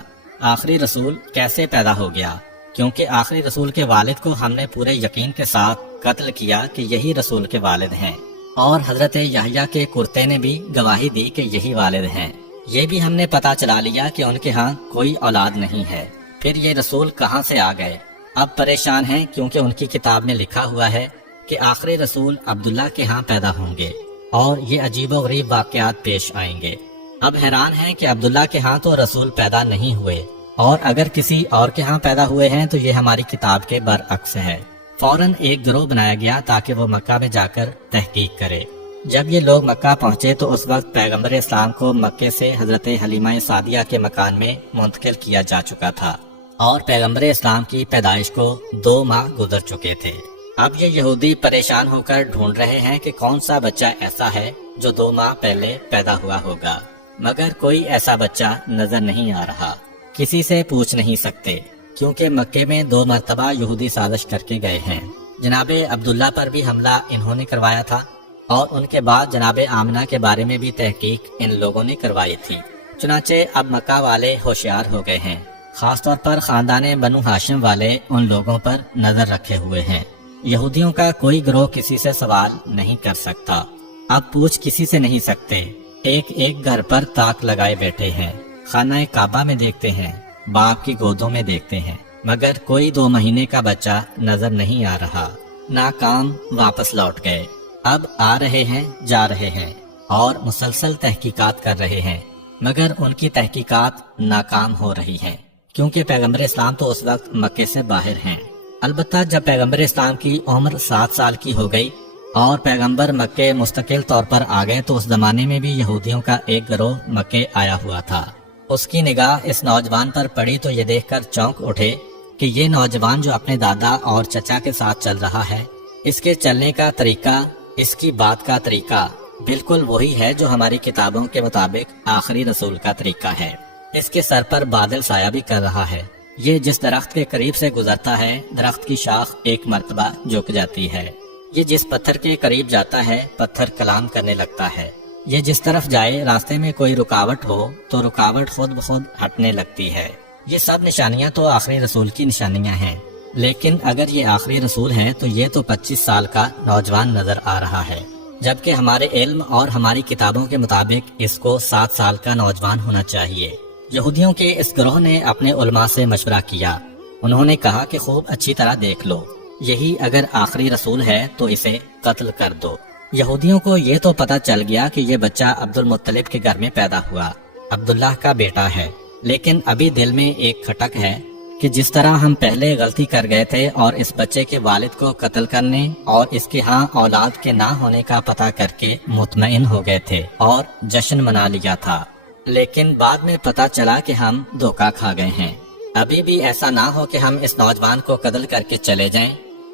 آخری رسول کیسے پیدا ہو گیا؟ کیونکہ آخری رسول کے والد کو ہم نے پورے یقین کے ساتھ قتل کیا کہ یہی رسول کے والد ہیں، اور حضرت یحییٰ کے کرتے نے بھی گواہی دی کہ یہی والد ہیں۔ یہ بھی ہم نے پتہ چلا لیا کہ ان کے ہاں کوئی اولاد نہیں ہے، پھر یہ رسول کہاں سے آ گئے؟ اب پریشان ہیں کیونکہ ان کی کتاب میں لکھا ہوا ہے کہ آخری رسول عبداللہ کے ہاں پیدا ہوں گے اور یہ عجیب و غریب واقعات پیش آئیں گے۔ اب حیران ہیں کہ عبداللہ کے ہاں تو رسول پیدا نہیں ہوئے، اور اگر کسی اور کے ہاں پیدا ہوئے ہیں تو یہ ہماری کتاب کے برعکس ہے۔ فوراً ایک گروہ بنایا گیا تاکہ وہ مکہ میں جا کر تحقیق کرے۔ جب یہ لوگ مکہ پہنچے تو اس وقت پیغمبر اسلام کو مکے سے حضرت حلیمہ سعدیہ کے مکان میں منتقل کیا جا چکا تھا، اور پیغمبر اسلام کی پیدائش کو 2 ماہ گزر چکے تھے۔ اب یہ یہودی پریشان ہو کر ڈھونڈ رہے ہیں کہ کون سا بچہ ایسا ہے جو 2 ماہ پہلے پیدا ہوا ہوگا، مگر کوئی ایسا بچہ نظر نہیں آ رہا۔ کسی سے پوچھ نہیں سکتے، کیونکہ مکے میں 2 مرتبہ یہودی سازش کر کے گئے ہیں۔ جناب عبداللہ پر بھی حملہ انہوں نے کروایا تھا، اور ان کے بعد جناب آمنہ کے بارے میں بھی تحقیق ان لوگوں نے کروائی تھی۔ چنانچہ اب مکہ والے ہوشیار ہو گئے ہیں، خاص طور پر خاندان بنو ہاشم والے ان لوگوں پر نظر رکھے ہوئے ہیں۔ یہودیوں کا کوئی گروہ کسی سے سوال نہیں کر سکتا، اب پوچھ کسی سے نہیں سکتے، ایک ایک گھر پر تاک لگائے بیٹھے ہیں، خانہ کعبہ میں دیکھتے ہیں، باپ کی گودوں میں دیکھتے ہیں، مگر کوئی 2 مہینے کا بچہ نظر نہیں آ رہا۔ ناکام واپس لوٹ گئے، اب آ رہے ہیں، جا رہے ہیں، اور مسلسل تحقیقات کر رہے ہیں، مگر ان کی تحقیقات ناکام ہو رہی ہیں، کیونکہ پیغمبر اسلام تو اس وقت مکے سے باہر ہیں۔ البتہ جب پیغمبر اسلام کی عمر 7 سال کی ہو گئی اور پیغمبر مکے مستقل طور پر آ گئے تو اس زمانے میں بھی یہودیوں کا ایک گروہ مکے آیا ہوا تھا۔ اس کی نگاہ اس نوجوان پر پڑی تو یہ دیکھ کر چونک اٹھے کہ یہ نوجوان جو اپنے دادا اور چچا کے ساتھ چل رہا ہے، اس کے چلنے کا طریقہ، اس کی بات کا طریقہ بالکل وہی ہے جو ہماری کتابوں کے مطابق آخری رسول کا طریقہ ہے۔ اس کے سر پر بادل سایہ بھی کر رہا ہے، یہ جس درخت کے قریب سے گزرتا ہے درخت کی شاخ ایک مرتبہ جھک جاتی ہے، یہ جس پتھر کے قریب جاتا ہے پتھر کلام کرنے لگتا ہے، یہ جس طرف جائے راستے میں کوئی رکاوٹ ہو تو رکاوٹ خود بخود ہٹنے لگتی ہے۔ یہ سب نشانیاں تو آخری رسول کی نشانیاں ہیں، لیکن اگر یہ آخری رسول ہے تو یہ تو 25 سال کا نوجوان نظر آ رہا ہے، جبکہ ہمارے علم اور ہماری کتابوں کے مطابق اس کو 7 سال کا نوجوان ہونا چاہیے۔ یہودیوں کے اس گروہ نے اپنے علماء سے مشورہ کیا، انہوں نے کہا کہ خوب اچھی طرح دیکھ لو، یہی اگر آخری رسول ہے تو اسے قتل کر دو۔ یہودیوں کو یہ تو پتہ چل گیا کہ یہ بچہ عبد المطلب کے گھر میں پیدا ہوا، عبداللہ کا بیٹا ہے، لیکن ابھی دل میں ایک کھٹک ہے کہ جس طرح ہم پہلے غلطی کر گئے تھے اور اس بچے کے والد کو قتل کرنے اور اس کے ہاں اولاد کے نہ ہونے کا پتہ کر کے مطمئن ہو گئے تھے اور جشن منا لیا تھا، لیکن بعد میں پتہ چلا کہ ہم دھوکہ کھا گئے ہیں۔ ابھی بھی ایسا نہ ہو کہ ہم اس نوجوان کو قتل کر کے چلے جائیں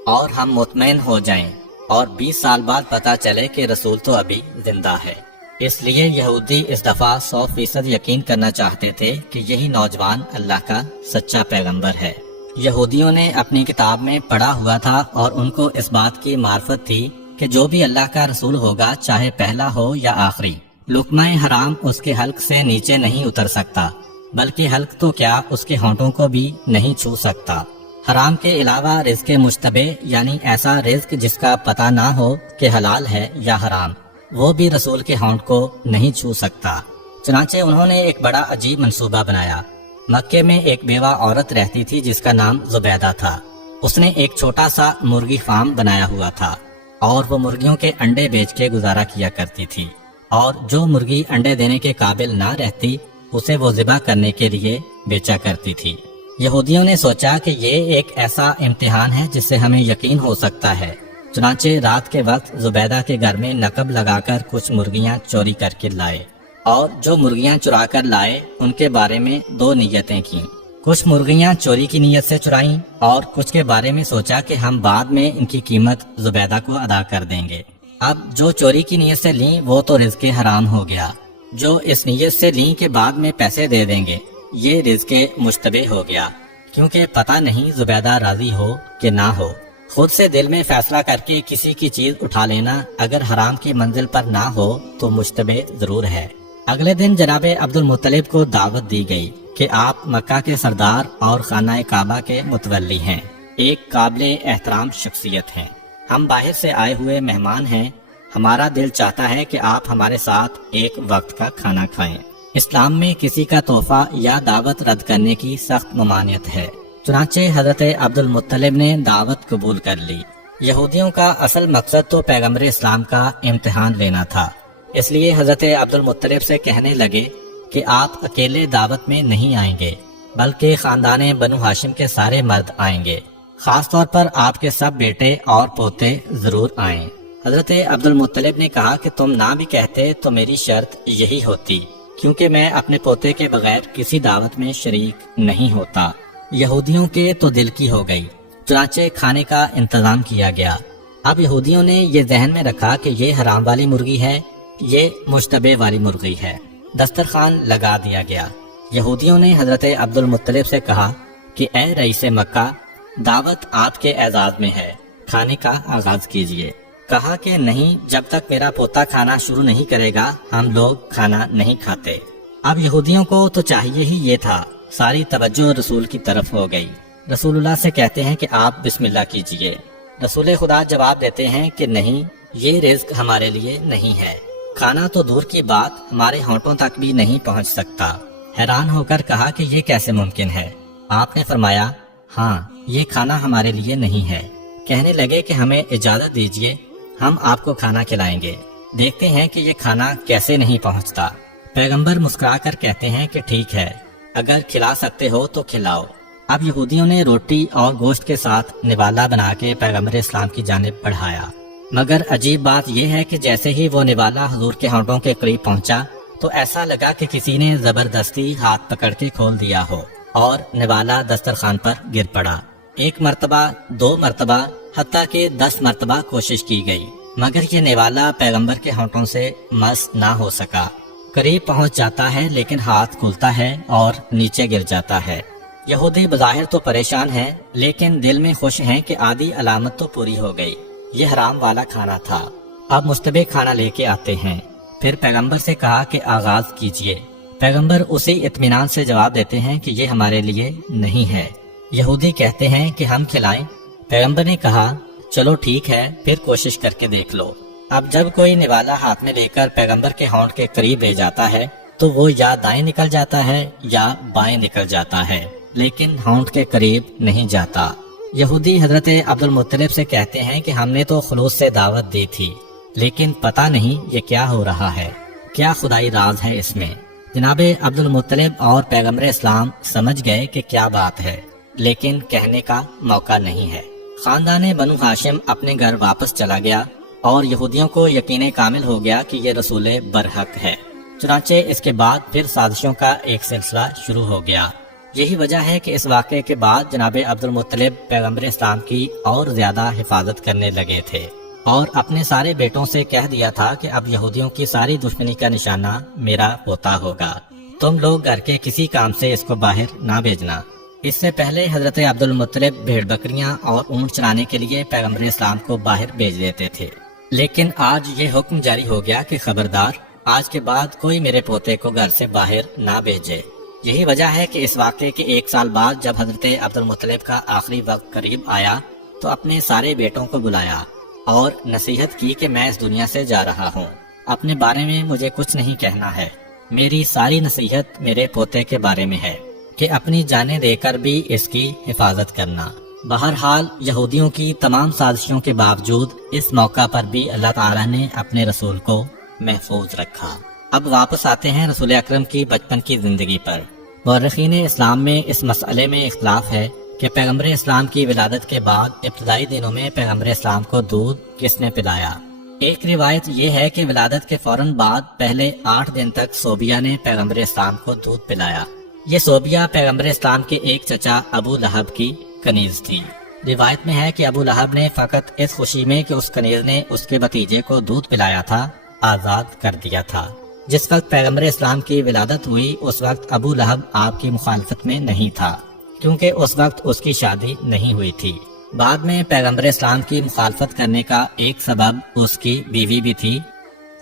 اور ہم مطمئن ہو جائیں اور 20 سال بعد پتہ چلے کہ رسول تو ابھی زندہ ہے۔ اس لیے یہودی اس دفعہ 100% یقین کرنا چاہتے تھے کہ یہی نوجوان اللہ کا سچا پیغمبر ہے۔ یہودیوں نے اپنی کتاب میں پڑھا ہوا تھا اور ان کو اس بات کی معرفت تھی کہ جو بھی اللہ کا رسول ہوگا، چاہے پہلا ہو یا آخری، لقمہ حرام اس کے حلق سے نیچے نہیں اتر سکتا، بلکہ حلق تو کیا اس کے ہونٹوں کو بھی نہیں چھو سکتا۔ حرام کے علاوہ رزق مشتبہ یعنی ایسا رزق جس کا پتہ نہ ہو کہ حلال ہے یا حرام، وہ بھی رسول کے ہونٹ کو نہیں چھو سکتا۔ چنانچہ انہوں نے ایک بڑا عجیب منصوبہ بنایا۔ مکے میں ایک بیوہ عورت رہتی تھی جس کا نام زبیدہ تھا۔ اس نے ایک چھوٹا سا مرغی فارم بنایا ہوا تھا اور وہ مرغیوں کے انڈے بیچ کے گزارا کیا کرتی تھی، اور جو مرغی انڈے دینے کے قابل نہ رہتی اسے وہ ذبح کرنے کے لیے بیچا کرتی تھی۔ یہودیوں نے سوچا کہ یہ ایک ایسا امتحان ہے جس سے ہمیں یقین ہو سکتا ہے، چنانچہ رات کے وقت زبیدہ کے گھر میں نقب لگا کر کچھ مرغیاں چوری کر کے لائے، اور جو مرغیاں چرا کر لائے ان کے بارے میں 2 نیتیں کیں۔ کچھ مرغیاں چوری کی نیت سے چرائیں اور کچھ کے بارے میں سوچا کہ ہم بعد میں ان کی قیمت زبیدہ کو ادا کر دیں گے۔ اب جو چوری کی نیت سے لیں وہ تو رزق حرام ہو گیا، جو اس نیت سے لیں کہ بعد میں پیسے دے دیں گے یہ رزق مشتبہ ہو گیا، کیونکہ پتہ نہیں زبیدہ راضی ہو کہ نہ ہو۔ خود سے دل میں فیصلہ کر کے کسی کی چیز اٹھا لینا اگر حرام کی منزل پر نہ ہو تو مشتبہ ضرور ہے۔ اگلے دن جناب عبد المطلب کو دعوت دی گئی کہ آپ مکہ کے سردار اور خانہ کعبہ کے متولی ہیں، ایک قابل احترام شخصیت ہیں، ہم باہر سے آئے ہوئے مہمان ہیں، ہمارا دل چاہتا ہے کہ آپ ہمارے ساتھ ایک وقت کا کھانا کھائیں۔ اسلام میں کسی کا تحفہ یا دعوت رد کرنے کی سخت ممانعت ہے، چنانچہ حضرت عبد المطلب نے دعوت قبول کر لی۔ یہودیوں کا اصل مقصد تو پیغمبر اسلام کا امتحان لینا تھا، اس لیے حضرت عبد المطلب سے کہنے لگے کہ آپ اکیلے دعوت میں نہیں آئیں گے بلکہ خاندان بنو ہاشم کے سارے مرد آئیں گے، خاص طور پر آپ کے سب بیٹے اور پوتے ضرور آئیں۔ حضرت عبد المطلب نے کہا کہ تم نہ بھی کہتے تو میری شرط یہی ہوتی، کیونکہ میں اپنے پوتے کے بغیر کسی دعوت میں شریک نہیں ہوتا۔ یہودیوں کے تو دل کی ہو گئی، چنانچہ کھانے کا انتظام کیا گیا۔ اب یہودیوں نے یہ ذہن میں رکھا کہ یہ حرام والی مرغی ہے، یہ مشتبہ والی مرغی ہے۔ دسترخوان لگا دیا گیا۔ یہودیوں نے حضرت عبد المطلب سے کہا کہ اے رئیس مکہ، دعوت آپ کے اعزاز میں ہے، کھانے کا آغاز کیجیے۔ کہا کہ نہیں، جب تک میرا پوتا کھانا شروع نہیں کرے گا ہم لوگ کھانا نہیں کھاتے۔ اب یہودیوں کو تو چاہیے ہی یہ تھا، ساری توجہ رسول کی طرف ہو گئی۔ رسول اللہ سے کہتے ہیں کہ آپ بسم اللہ کیجیے۔ رسول خدا جواب دیتے ہیں کہ نہیں، یہ رزق ہمارے لیے نہیں ہے، کھانا تو دور کی بات ہمارے ہونٹوں تک بھی نہیں پہنچ سکتا۔ حیران ہو کر کہا کہ یہ کیسے ممکن ہے؟ آپ نے فرمایا ہاں، یہ کھانا ہمارے لیے نہیں ہے۔ کہنے لگے کہ ہمیں اجازت دیجیے، ہم آپ کو کھانا کھلائیں گے، دیکھتے ہیں کہ یہ کھانا کیسے نہیں پہنچتا۔ پیغمبر مسکرا کر کہتے ہیں کہ ٹھیک ہے، اگر کھلا سکتے ہو تو کھلاؤ۔ اب یہودیوں نے روٹی اور گوشت کے ساتھ نوالا بنا کے پیغمبر اسلام کی جانب بڑھایا، مگر عجیب بات یہ ہے کہ جیسے ہی وہ نوالا حضور کے ہونٹوں کے قریب پہنچا تو ایسا لگا کہ کسی نے زبردستی ہاتھ پکڑ کے کھول دیا ہو اور نوالا دسترخوان پر گر پڑا۔ 1 مرتبہ، 2 مرتبہ، حتیٰ کہ 10 مرتبہ کوشش کی گئی، مگر یہ نوالا پیغمبر کے ہونٹوں سے مس نہ ہو سکا۔ قریب پہنچ جاتا ہے لیکن ہاتھ کھلتا ہے اور نیچے گر جاتا ہے۔ یہودی بظاہر تو پریشان ہیں لیکن دل میں خوش ہیں کہ آدھی علامت تو پوری ہو گئی، یہ حرام والا کھانا تھا۔ اب مشتبہ کھانا لے کے آتے ہیں۔ پھر پیغمبر سے کہا کہ آغاز کیجیے۔ پیغمبر اسی اطمینان سے جواب دیتے ہیں کہ یہ ہمارے لیے نہیں ہے۔ یہودی کہتے ہیں کہ ہم کھلائیں؟ پیغمبر نے کہا چلو ٹھیک ہے، پھر کوشش کر کے دیکھ لو۔ اب جب کوئی نوالا ہاتھ میں لے کر پیغمبر کے ہونٹ کے قریب لے جاتا ہے تو وہ یا دائیں نکل جاتا ہے یا بائیں نکل جاتا ہے، لیکن ہونٹ کے قریب نہیں جاتا۔ یہودی حضرت عبد المطلب سے کہتے ہیں کہ ہم نے تو خلوص سے دعوت دی تھی، لیکن پتہ نہیں یہ کیا ہو رہا ہے، کیا خدائی راز ہے اس میں۔ جناب عبد المطلب اور پیغمبر اسلام سمجھ گئے کہ کیا بات ہے، لیکن کہنے کا موقع نہیں ہے۔ خاندان بنو ہاشم اپنے گھر واپس چلا گیا اور یہودیوں کو یقین کامل ہو گیا کہ یہ رسول برحق ہے۔ چنانچہ اس کے بعد پھر سازشوں کا ایک سلسلہ شروع ہو گیا۔ یہی وجہ ہے کہ اس واقعے کے بعد جناب عبد المطلب پیغمبر اسلام کی اور زیادہ حفاظت کرنے لگے تھے اور اپنے سارے بیٹوں سے کہہ دیا تھا کہ اب یہودیوں کی ساری دشمنی کا نشانہ میرا پوتا ہوگا، تم لوگ گھر کے کسی کام سے اس کو باہر نہ بھیجنا۔ اس سے پہلے حضرت عبد المطلب بھیڑ بکریاں اور اونٹ چرانے کے لیے پیغمبر اسلام کو باہر بھیج دیتے تھے، لیکن آج یہ حکم جاری ہو گیا کہ خبردار، آج کے بعد کوئی میرے پوتے کو گھر سے باہر نہ بھیجے۔ یہی وجہ ہے کہ اس واقعے کے 1 سال بعد جب حضرت عبد المطلب کا آخری وقت قریب آیا تو اپنے سارے بیٹوں کو بلایا اور نصیحت کی کہ میں اس دنیا سے جا رہا ہوں، اپنے بارے میں مجھے کچھ نہیں کہنا ہے، میری ساری نصیحت میرے پوتے کے بارے میں ہے کہ اپنی جانیں دے کر بھی اس کی حفاظت کرنا۔ بہرحال یہودیوں کی تمام سازشوں کے باوجود اس موقع پر بھی اللہ تعالیٰ نے اپنے رسول کو محفوظ رکھا۔ اب واپس آتے ہیں رسول اکرم کی بچپن کی زندگی پر۔ مورخین اسلام میں اس مسئلے میں اختلاف ہے کہ پیغمبر اسلام کی ولادت کے بعد ابتدائی دنوں میں پیغمبر اسلام کو دودھ کس نے پلایا۔ ایک روایت یہ ہے کہ ولادت کے فوراً بعد پہلے 8 دن تک صوبیہ نے پیغمبر اسلام کو دودھ پلایا۔ یہ صوبیہ پیغمبر اسلام کے ایک چچا ابو لہب کی کنیز تھی۔ روایت میں ہے کہ ابو لہب نے فقط اس خوشی میں کہ اس کنیز نے اس کے بھتیجے کو دودھ پلایا تھا آزاد کر دیا تھا۔ جس وقت پیغمبر اسلام کی ولادت ہوئی اس وقت ابو لہب آپ کی مخالفت میں نہیں تھا، کیونکہ اس وقت اس کی شادی نہیں ہوئی تھی۔ بعد میں پیغمبر اسلام کی مخالفت کرنے کا ایک سبب اس کی بیوی بھی تھی۔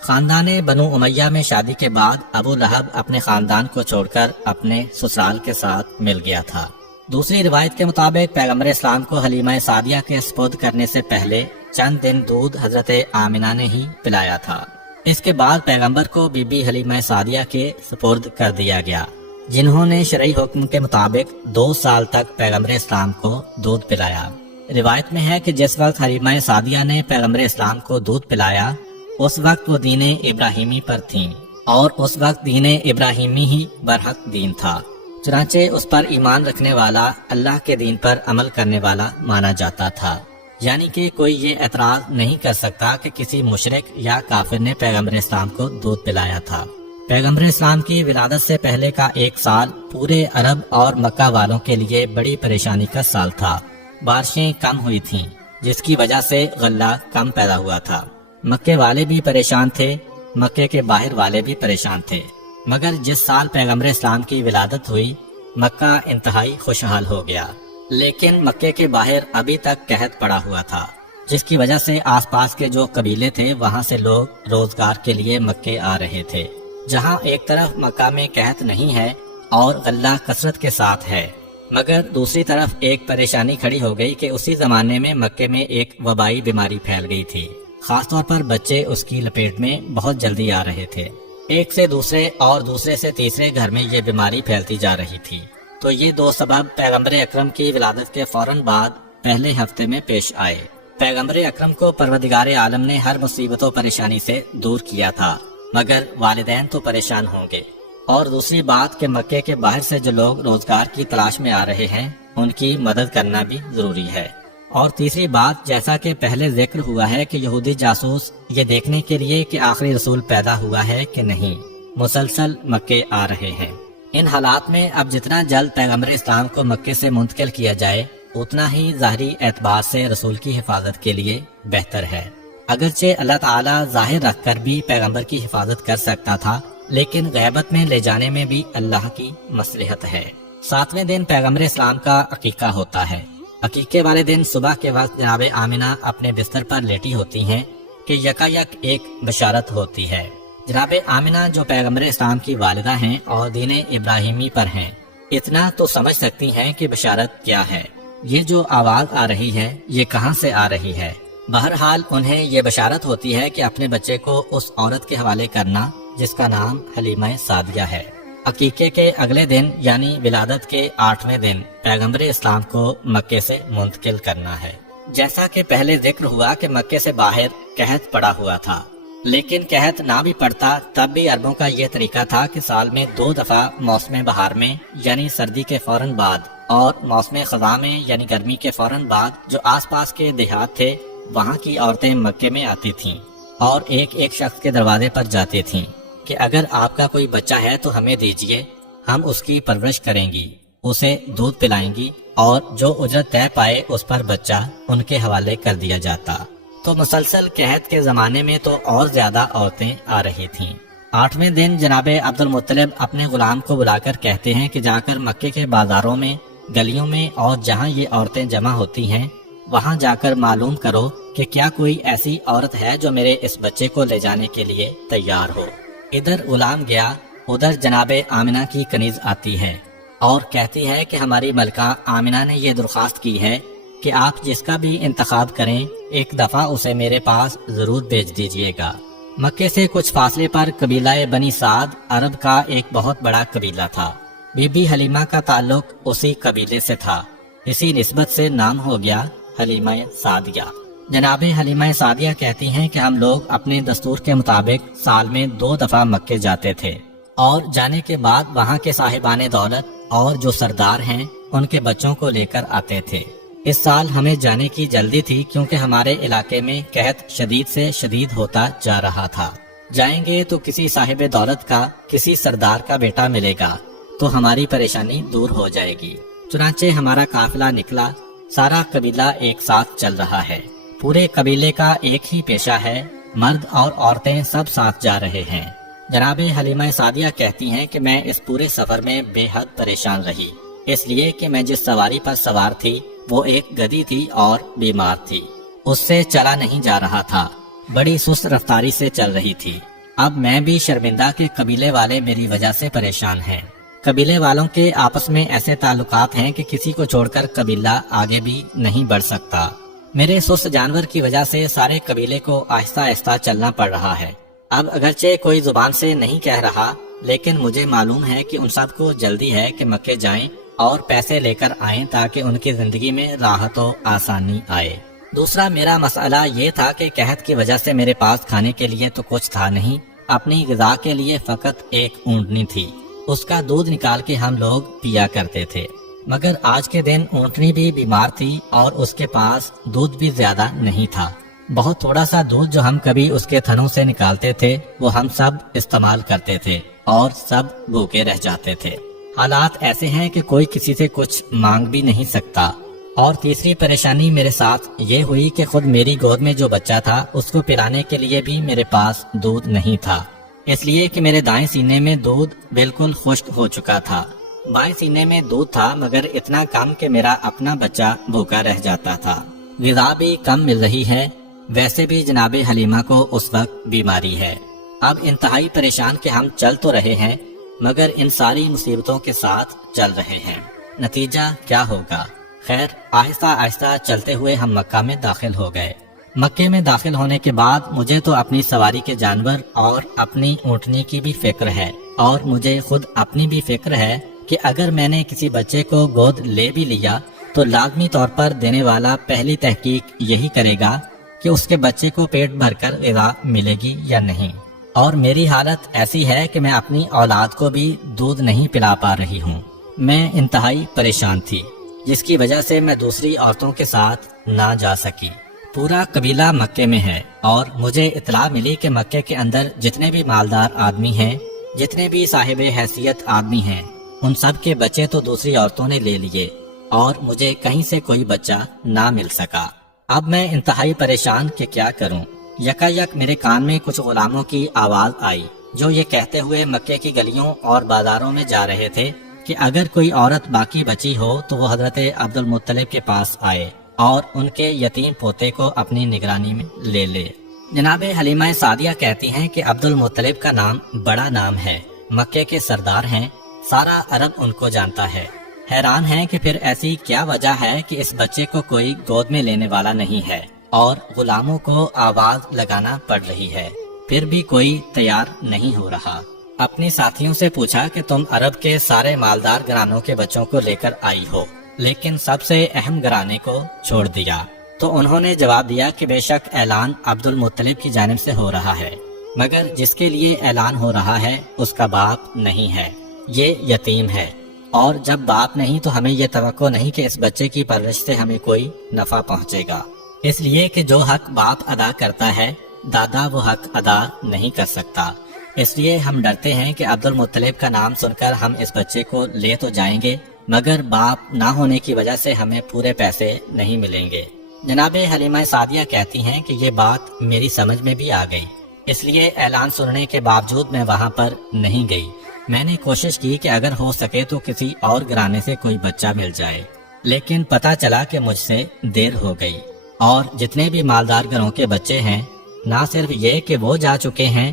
خاندان بنو امیہ میں شادی کے بعد ابو لہب اپنے خاندان کو چھوڑ کر اپنے سسرال کے ساتھ مل گیا تھا۔ دوسری روایت کے مطابق پیغمبر اسلام کو حلیمہ سعدیہ کے سپرد کرنے سے پہلے چند دن دودھ حضرت آمنہ نے ہی پلایا تھا۔ اس کے بعد پیغمبر کو بی بی حلیمہ سعدیہ کے سپرد کر دیا گیا، جنہوں نے شرعی حکم کے مطابق 2 سال تک پیغمبر اسلام کو دودھ پلایا۔ روایت میں ہے کہ جس وقت حلیمہ سعدیہ نے پیغمبر اسلام کو دودھ پلایا اس وقت وہ دین ابراہیمی پر تھیں، اور اس وقت دین ابراہیمی ہی برحق دین تھا، چنانچہ اس پر ایمان رکھنے والا اللہ کے دین پر عمل کرنے والا مانا جاتا تھا۔ یعنی کہ کوئی یہ اعتراض نہیں کر سکتا کہ کسی مشرک یا کافر نے پیغمبر اسلام کو دودھ پلایا تھا۔ پیغمبر اسلام کی ولادت سے پہلے کا 1 سال پورے عرب اور مکہ والوں کے لیے بڑی پریشانی کا سال تھا۔ بارشیں کم ہوئی تھیں جس کی وجہ سے غلہ کم پیدا ہوا تھا۔ مکے والے بھی پریشان تھے، مکے کے باہر والے بھی پریشان تھے، مگر جس سال پیغمبر اسلام کی ولادت ہوئی مکہ انتہائی خوشحال ہو گیا۔ لیکن مکے کے باہر ابھی تک قحط پڑا ہوا تھا، جس کی وجہ سے آس پاس کے جو قبیلے تھے وہاں سے لوگ روزگار کے لیے مکے آ رہے تھے۔ جہاں ایک طرف مکہ میں قحط نہیں ہے اور غلہ کثرت کے ساتھ ہے، مگر دوسری طرف ایک پریشانی کھڑی ہو گئی کہ اسی زمانے میں مکے میں ایک وبائی بیماری پھیل گئی تھی، خاص طور پر بچے اس کی لپیٹ میں بہت جلدی آ رہے تھے۔ ایک سے دوسرے اور دوسرے سے تیسرے گھر میں یہ بیماری پھیلتی جا رہی تھی۔ تو یہ 2 سبب پیغمبر اکرم کی ولادت کے فوراً بعد پہلے ہفتے میں پیش آئے۔ پیغمبر اکرم کو پروردگار عالم نے ہر مصیبت و پریشانی سے دور کیا تھا، مگر والدین تو پریشان ہوں گے۔ اور دوسری بات کہ مکے کے باہر سے جو لوگ روزگار کی تلاش میں آ رہے ہیں ان کی مدد کرنا بھی ضروری ہے۔ اور تیسری بات، جیسا کہ پہلے ذکر ہوا ہے کہ یہودی جاسوس یہ دیکھنے کے لیے کہ آخری رسول پیدا ہوا ہے کہ نہیں مسلسل مکے آ رہے ہیں۔ ان حالات میں اب جتنا جلد پیغمبر اسلام کو مکے سے منتقل کیا جائے اتنا ہی ظاہری اعتبار سے رسول کی حفاظت کے لیے بہتر ہے۔ اگرچہ اللہ تعالیٰ ظاہر رکھ کر بھی پیغمبر کی حفاظت کر سکتا تھا، لیکن غیبت میں لے جانے میں بھی اللہ کی مصلحت ہے۔ 7ویں دن پیغمبر اسلام کا عقیقہ ہوتا ہے۔ عقیقے والے دن صبح کے وقت جناب آمنہ اپنے بستر پر لیٹی ہوتی ہیں کہ یکایک ایک بشارت ہوتی ہے۔ جناب آمنہ جو پیغمبر اسلام کی والدہ ہیں اور دین ابراہیمی پر ہیں، اتنا تو سمجھ سکتی ہیں کہ بشارت کیا ہے، یہ جو آواز آ رہی ہے یہ کہاں سے آ رہی ہے۔ بہرحال انہیں یہ بشارت ہوتی ہے کہ اپنے بچے کو اس عورت کے حوالے کرنا جس کا نام حلیمہ سعدیہ ہے۔ عقیقے کے اگلے دن یعنی ولادت کے 8ویں دن پیغمبر اسلام کو مکے سے منتقل کرنا ہے۔ جیسا کہ پہلے ذکر ہوا کہ مکے سے باہر قحط پڑا ہوا تھا، لیکن قحط نہ بھی پڑتا تب بھی عربوں کا یہ طریقہ تھا کہ سال میں 2 دفعہ موسم بہار میں یعنی سردی کے فوراً بعد اور موسم خزاں میں یعنی گرمی کے فوراً بعد جو آس پاس کے دیہات تھے وہاں کی عورتیں مکے میں آتی تھیں اور ایک ایک شخص کے دروازے پر جاتی تھیں کہ اگر آپ کا کوئی بچہ ہے تو ہمیں دیجئے، ہم اس کی پرورش کریں گی، اسے دودھ پلائیں گی، اور جو اجرت طے پائے اس پر بچہ ان کے حوالے کر دیا جاتا۔ تو مسلسل قحط کے زمانے میں تو اور زیادہ عورتیں آ رہی تھیں۔ 8ویں دن جناب عبد المطلب اپنے غلام کو بلا کر کہتے ہیں کہ جا کر مکے کے بازاروں میں، گلیوں میں اور جہاں یہ عورتیں جمع ہوتی ہیں وہاں جا کر معلوم کرو کہ کیا کوئی ایسی عورت ہے جو میرے اس بچے کو لے جانے کے لیے تیار ہو۔ ادھر غلام گیا ادھر جناب آمنہ کی کنیز آتی ہے اور کہتی ہے کہ ہماری ملکہ آمنہ نے یہ درخواست کی ہے کہ آپ جس کا بھی انتخاب کریں ایک دفعہ اسے میرے پاس ضرور بھیج دیجئے گا۔ مکے سے کچھ فاصلے پر قبیلہ بنی سعد عرب کا ایک بہت بڑا قبیلہ تھا۔ بی بی حلیمہ کا تعلق اسی قبیلے سے تھا، اسی نسبت سے نام ہو گیا حلیمہ سعدیہ۔ جناب حلیمہ سعدیہ کہتی ہیں کہ ہم لوگ اپنے دستور کے مطابق سال میں 2 دفعہ مکے جاتے تھے اور جانے کے بعد وہاں کے صاحبان دولت اور جو سردار ہیں ان کے بچوں کو لے کر آتے تھے۔ اس سال ہمیں جانے کی جلدی تھی کیونکہ ہمارے علاقے میں قحط شدید سے شدید ہوتا جا رہا تھا۔ جائیں گے تو کسی صاحب دولت کا کسی سردار کا بیٹا ملے گا تو ہماری پریشانی دور ہو جائے گی۔ چنانچہ ہمارا قافلہ نکلا، سارا قبیلہ ایک ساتھ چل رہا ہے، پورے قبیلے کا ایک ہی پیشہ ہے، مرد اور عورتیں سب ساتھ جا رہے ہیں۔ جناب حلیمہ سعدیہ کہتی ہیں کہ میں اس پورے سفر میں بے حد پریشان رہی، اس لیے کہ میں جس سواری پر سوار تھی وہ ایک گدھی تھی اور بیمار تھی، اس سے چلا نہیں جا رہا تھا، بڑی سست رفتاری سے چل رہی تھی۔ اب میں بھی شرمندہ کہ قبیلے والے میری وجہ سے پریشان ہیں۔ قبیلے والوں کے آپس میں ایسے تعلقات ہیں کہ کسی کو چھوڑ کر قبیلہ آگے بھی نہیں بڑھ سکتا۔ میرے سست جانور کی وجہ سے سارے قبیلے کو آہستہ آہستہ چلنا پڑ رہا ہے۔ اب اگرچہ کوئی زبان سے نہیں کہہ رہا لیکن مجھے معلوم ہے کہ ان سب کو جلدی ہے کہ مکے جائیں اور پیسے لے کر آئیں تاکہ ان کی زندگی میں راحت و آسانی آئے۔ دوسرا میرا مسئلہ یہ تھا کہ قحط کی وجہ سے میرے پاس کھانے کے لیے تو کچھ تھا نہیں، اپنی غذا کے لیے فقط ایک اونٹنی تھی، اس کا دودھ نکال کے ہم لوگ پیا کرتے تھے، مگر آج کے دن اونٹنی بھی بیمار تھی اور اس کے پاس دودھ بھی زیادہ نہیں تھا۔ بہت تھوڑا سا دودھ جو ہم کبھی اس کے تھنوں سے نکالتے تھے وہ ہم سب استعمال کرتے تھے اور سب بھوکے رہ جاتے تھے۔ حالات ایسے ہیں کہ کوئی کسی سے کچھ مانگ بھی نہیں سکتا۔ اور تیسری پریشانی میرے ساتھ یہ ہوئی کہ خود میری گود میں جو بچہ تھا اس کو پلانے کے لیے بھی میرے پاس دودھ نہیں تھا، اس لیے کہ میرے دائیں سینے میں دودھ بالکل خشک ہو چکا تھا، بائیں سینے میں دودھ تھا مگر اتنا کم کہ میرا اپنا بچہ بھوکا رہ جاتا تھا۔ غذا بھی کم مل رہی ہے، ویسے بھی جناب حلیمہ کو اس وقت بیماری ہے۔ اب انتہائی پریشان کہ ہم چل تو رہے ہیں مگر ان ساری مصیبتوں کے ساتھ چل رہے ہیں، نتیجہ کیا ہوگا؟ خیر آہستہ آہستہ چلتے ہوئے ہم مکہ میں داخل ہو گئے۔ مکے میں داخل ہونے کے بعد مجھے تو اپنی سواری کے جانور اور اپنی اونٹنی کی بھی فکر ہے، اور مجھے خود اپنی بھی فکر ہے کہ اگر میں نے کسی بچے کو گود لے بھی لیا تو لازمی طور پر دینے والا پہلی تحقیق یہی کرے گا کہ اس کے بچے کو پیٹ بھر کر غذا ملے گی یا نہیں، اور میری حالت ایسی ہے کہ میں اپنی اولاد کو بھی دودھ نہیں پلا پا رہی ہوں۔ میں انتہائی پریشان تھی جس کی وجہ سے میں دوسری عورتوں کے ساتھ نہ جا سکی۔ پورا قبیلہ مکے میں ہے اور مجھے اطلاع ملی کہ مکے کے اندر جتنے بھی مالدار آدمی ہیں، جتنے بھی صاحب حیثیت آدمی ہیں، ان سب کے بچے تو دوسری عورتوں نے لے لیے اور مجھے کہیں سے کوئی بچہ نہ مل سکا۔ اب میں انتہائی پریشان کہ کیا کروں۔ یکایک میرے کان میں کچھ غلاموں کی آواز آئی جو یہ کہتے ہوئے مکے کی گلیوں اور بازاروں میں جا رہے تھے کہ اگر کوئی عورت باقی بچی ہو تو وہ حضرت عبد المطلب کے پاس آئے اور ان کے یتیم پوتے کو اپنی نگرانی میں لے لے۔ جناب حلیمہ سعدیہ کہتی ہیں کہ عبد المطلب کا نام بڑا نام ہے، مکے کے سردار ہیں، سارا عرب ان کو جانتا ہے۔ حیران ہیں کہ پھر ایسی کیا وجہ ہے کہ اس بچے کو کوئی گود میں لینے والا نہیں ہے اور غلاموں کو آواز لگانا پڑ رہی ہے، پھر بھی کوئی تیار نہیں ہو رہا۔ اپنے ساتھیوں سے پوچھا کہ تم عرب کے سارے مالدار گھرانوں کے بچوں کو لے کر آئی ہو لیکن سب سے اہم گھرانے کو چھوڑ دیا، تو انہوں نے جواب دیا کہ بے شک اعلان عبد المطلب کی جانب سے ہو رہا ہے، مگر جس کے لیے اعلان ہو رہا ہے اس کا باپ نہیں ہے، یہ یتیم ہے، اور جب باپ نہیں تو ہمیں یہ توقع نہیں کہ اس بچے کی پرورش سے ہمیں کوئی نفع پہنچے گا، اس لیے کہ جو حق باپ ادا کرتا ہے دادا وہ حق ادا نہیں کر سکتا، اس لیے ہم ڈرتے ہیں کہ عبد المطلب کا نام سن کر ہم اس بچے کو لے تو جائیں گے مگر باپ نہ ہونے کی وجہ سے ہمیں پورے پیسے نہیں ملیں گے۔ جناب حلیمہ سعدیہ کہتی ہیں کہ یہ بات میری سمجھ میں بھی آ گئی، اس لیے اعلان سننے کے باوجود میں وہاں پر نہیں گئی۔ میں نے کوشش کی کہ اگر ہو سکے تو کسی اور گھرانے سے کوئی بچہ مل جائے، لیکن پتہ چلا کہ مجھ سے دیر ہو گئی، اور جتنے بھی مالدار گھروں کے بچے ہیں نہ صرف یہ کہ وہ جا چکے ہیں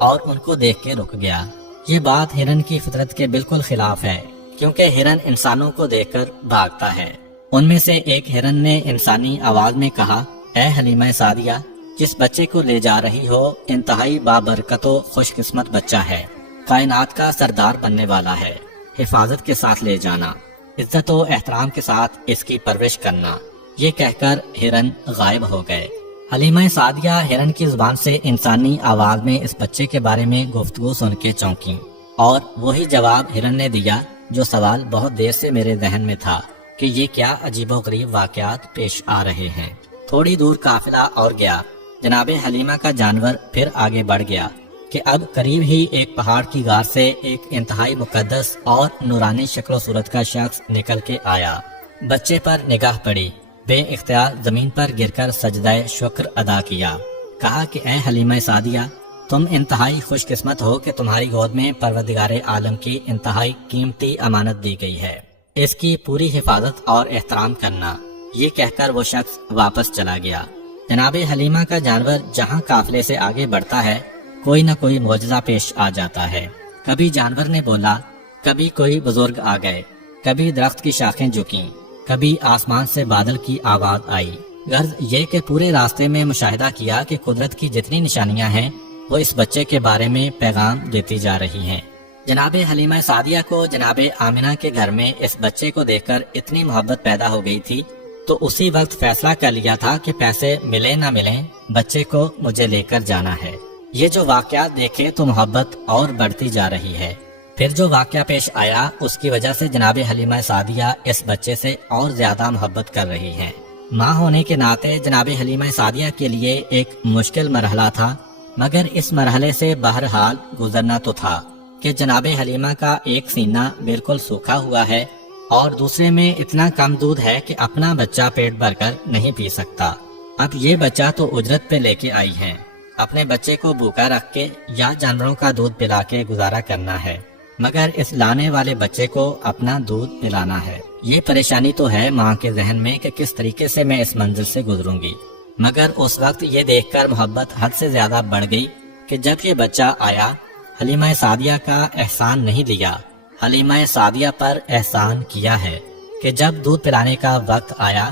اور ان کو دیکھ کے رک گیا۔ یہ بات ہرن کی فطرت کے بالکل خلاف ہے، کیونکہ ہرن انسانوں کو دیکھ کر بھاگتا ہے۔ ان میں سے ایک ہرن نے انسانی آواز میں کہا، اے حلیمہ سعدیہ، جس بچے کو لے جا رہی ہو انتہائی بابرکت و خوش قسمت بچہ ہے، کائنات کا سردار بننے والا ہے، حفاظت کے ساتھ لے جانا، عزت و احترام کے ساتھ اس کی پرورش کرنا۔ یہ کہہ کر ہرن غائب ہو گئے۔ حلیمہ سعدیہ ہرن کی زبان سے انسانی آواز میں اس بچے کے بارے میں گفتگو سن کے چونکیں، اور وہی جواب ہرن نے دیا جو سوال بہت دیر سے میرے ذہن میں تھا کہ یہ کیا عجیب و غریب واقعات پیش آ رہے ہیں۔ تھوڑی دور قافلہ اور گیا، جناب حلیمہ کا جانور پھر آگے بڑھ گیا کہ اب قریب ہی ایک پہاڑ کی غار سے ایک انتہائی مقدس اور نورانی شکل و صورت کا شخص نکل کے آیا۔ بچے پر نگاہ پڑی، بے اختیار زمین پر گر کر سجدہ شکر ادا کیا، کہا کہ اے حلیمہ سعدیہ، تم انتہائی خوش قسمت ہو کہ تمہاری گود میں پروردگار عالم کی انتہائی قیمتی امانت دی گئی ہے، اس کی پوری حفاظت اور احترام کرنا۔ یہ کہہ کر وہ شخص واپس چلا گیا۔ جناب حلیمہ کا جانور جہاں قافلے سے آگے بڑھتا ہے، کوئی نہ کوئی معجزہ پیش آ جاتا ہے۔ کبھی جانور نے بولا، کبھی کوئی بزرگ آ گئے، کبھی درخت کی شاخیں جھکیں، کبھی آسمان سے بادل کی آواز آئی۔ غرض یہ کہ پورے راستے میں مشاہدہ کیا کہ قدرت کی جتنی نشانیاں ہیں وہ اس بچے کے بارے میں پیغام دیتی جا رہی ہیں۔ جناب حلیمہ سعدیہ کو جناب آمنہ کے گھر میں اس بچے کو دیکھ کر اتنی محبت پیدا ہو گئی تھی، تو اسی وقت فیصلہ کر لیا تھا کہ پیسے ملے نہ ملیں، بچے کو مجھے لے کر جانا ہے۔ یہ جو واقعات دیکھے تو محبت اور بڑھتی جا رہی ہے۔ پھر جو واقعہ پیش آیا اس کی وجہ سے جناب حلیمہ سعدیہ اس بچے سے اور زیادہ محبت کر رہی ہیں۔ ماں ہونے کے ناطے جناب حلیمہ سعدیہ کے لیے ایک مشکل مرحلہ تھا، مگر اس مرحلے سے بہرحال گزرنا تو تھا کہ جناب حلیمہ کا ایک سینہ بالکل سوکھا ہوا ہے اور دوسرے میں اتنا کم دودھ ہے کہ اپنا بچہ پیٹ بھر کر نہیں پی سکتا۔ اب یہ بچہ تو اجرت پہ لے کے آئی ہیں، اپنے بچے کو بھوکا رکھ کے یا جانوروں کا دودھ پلا کے گزارا کرنا ہے، مگر اس لانے والے بچے کو اپنا دودھ پلانا ہے۔ یہ پریشانی تو ہے ماں کے ذہن میں کہ کس طریقے سے میں اس منزل سے گزروں گی، مگر اس وقت یہ دیکھ کر محبت حد سے زیادہ بڑھ گئی کہ جب یہ بچہ آیا، حلیمہ سعدیہ کا احسان نہیں لیا، حلیمہ سعدیہ پر احسان کیا ہے کہ جب دودھ پلانے کا وقت آیا،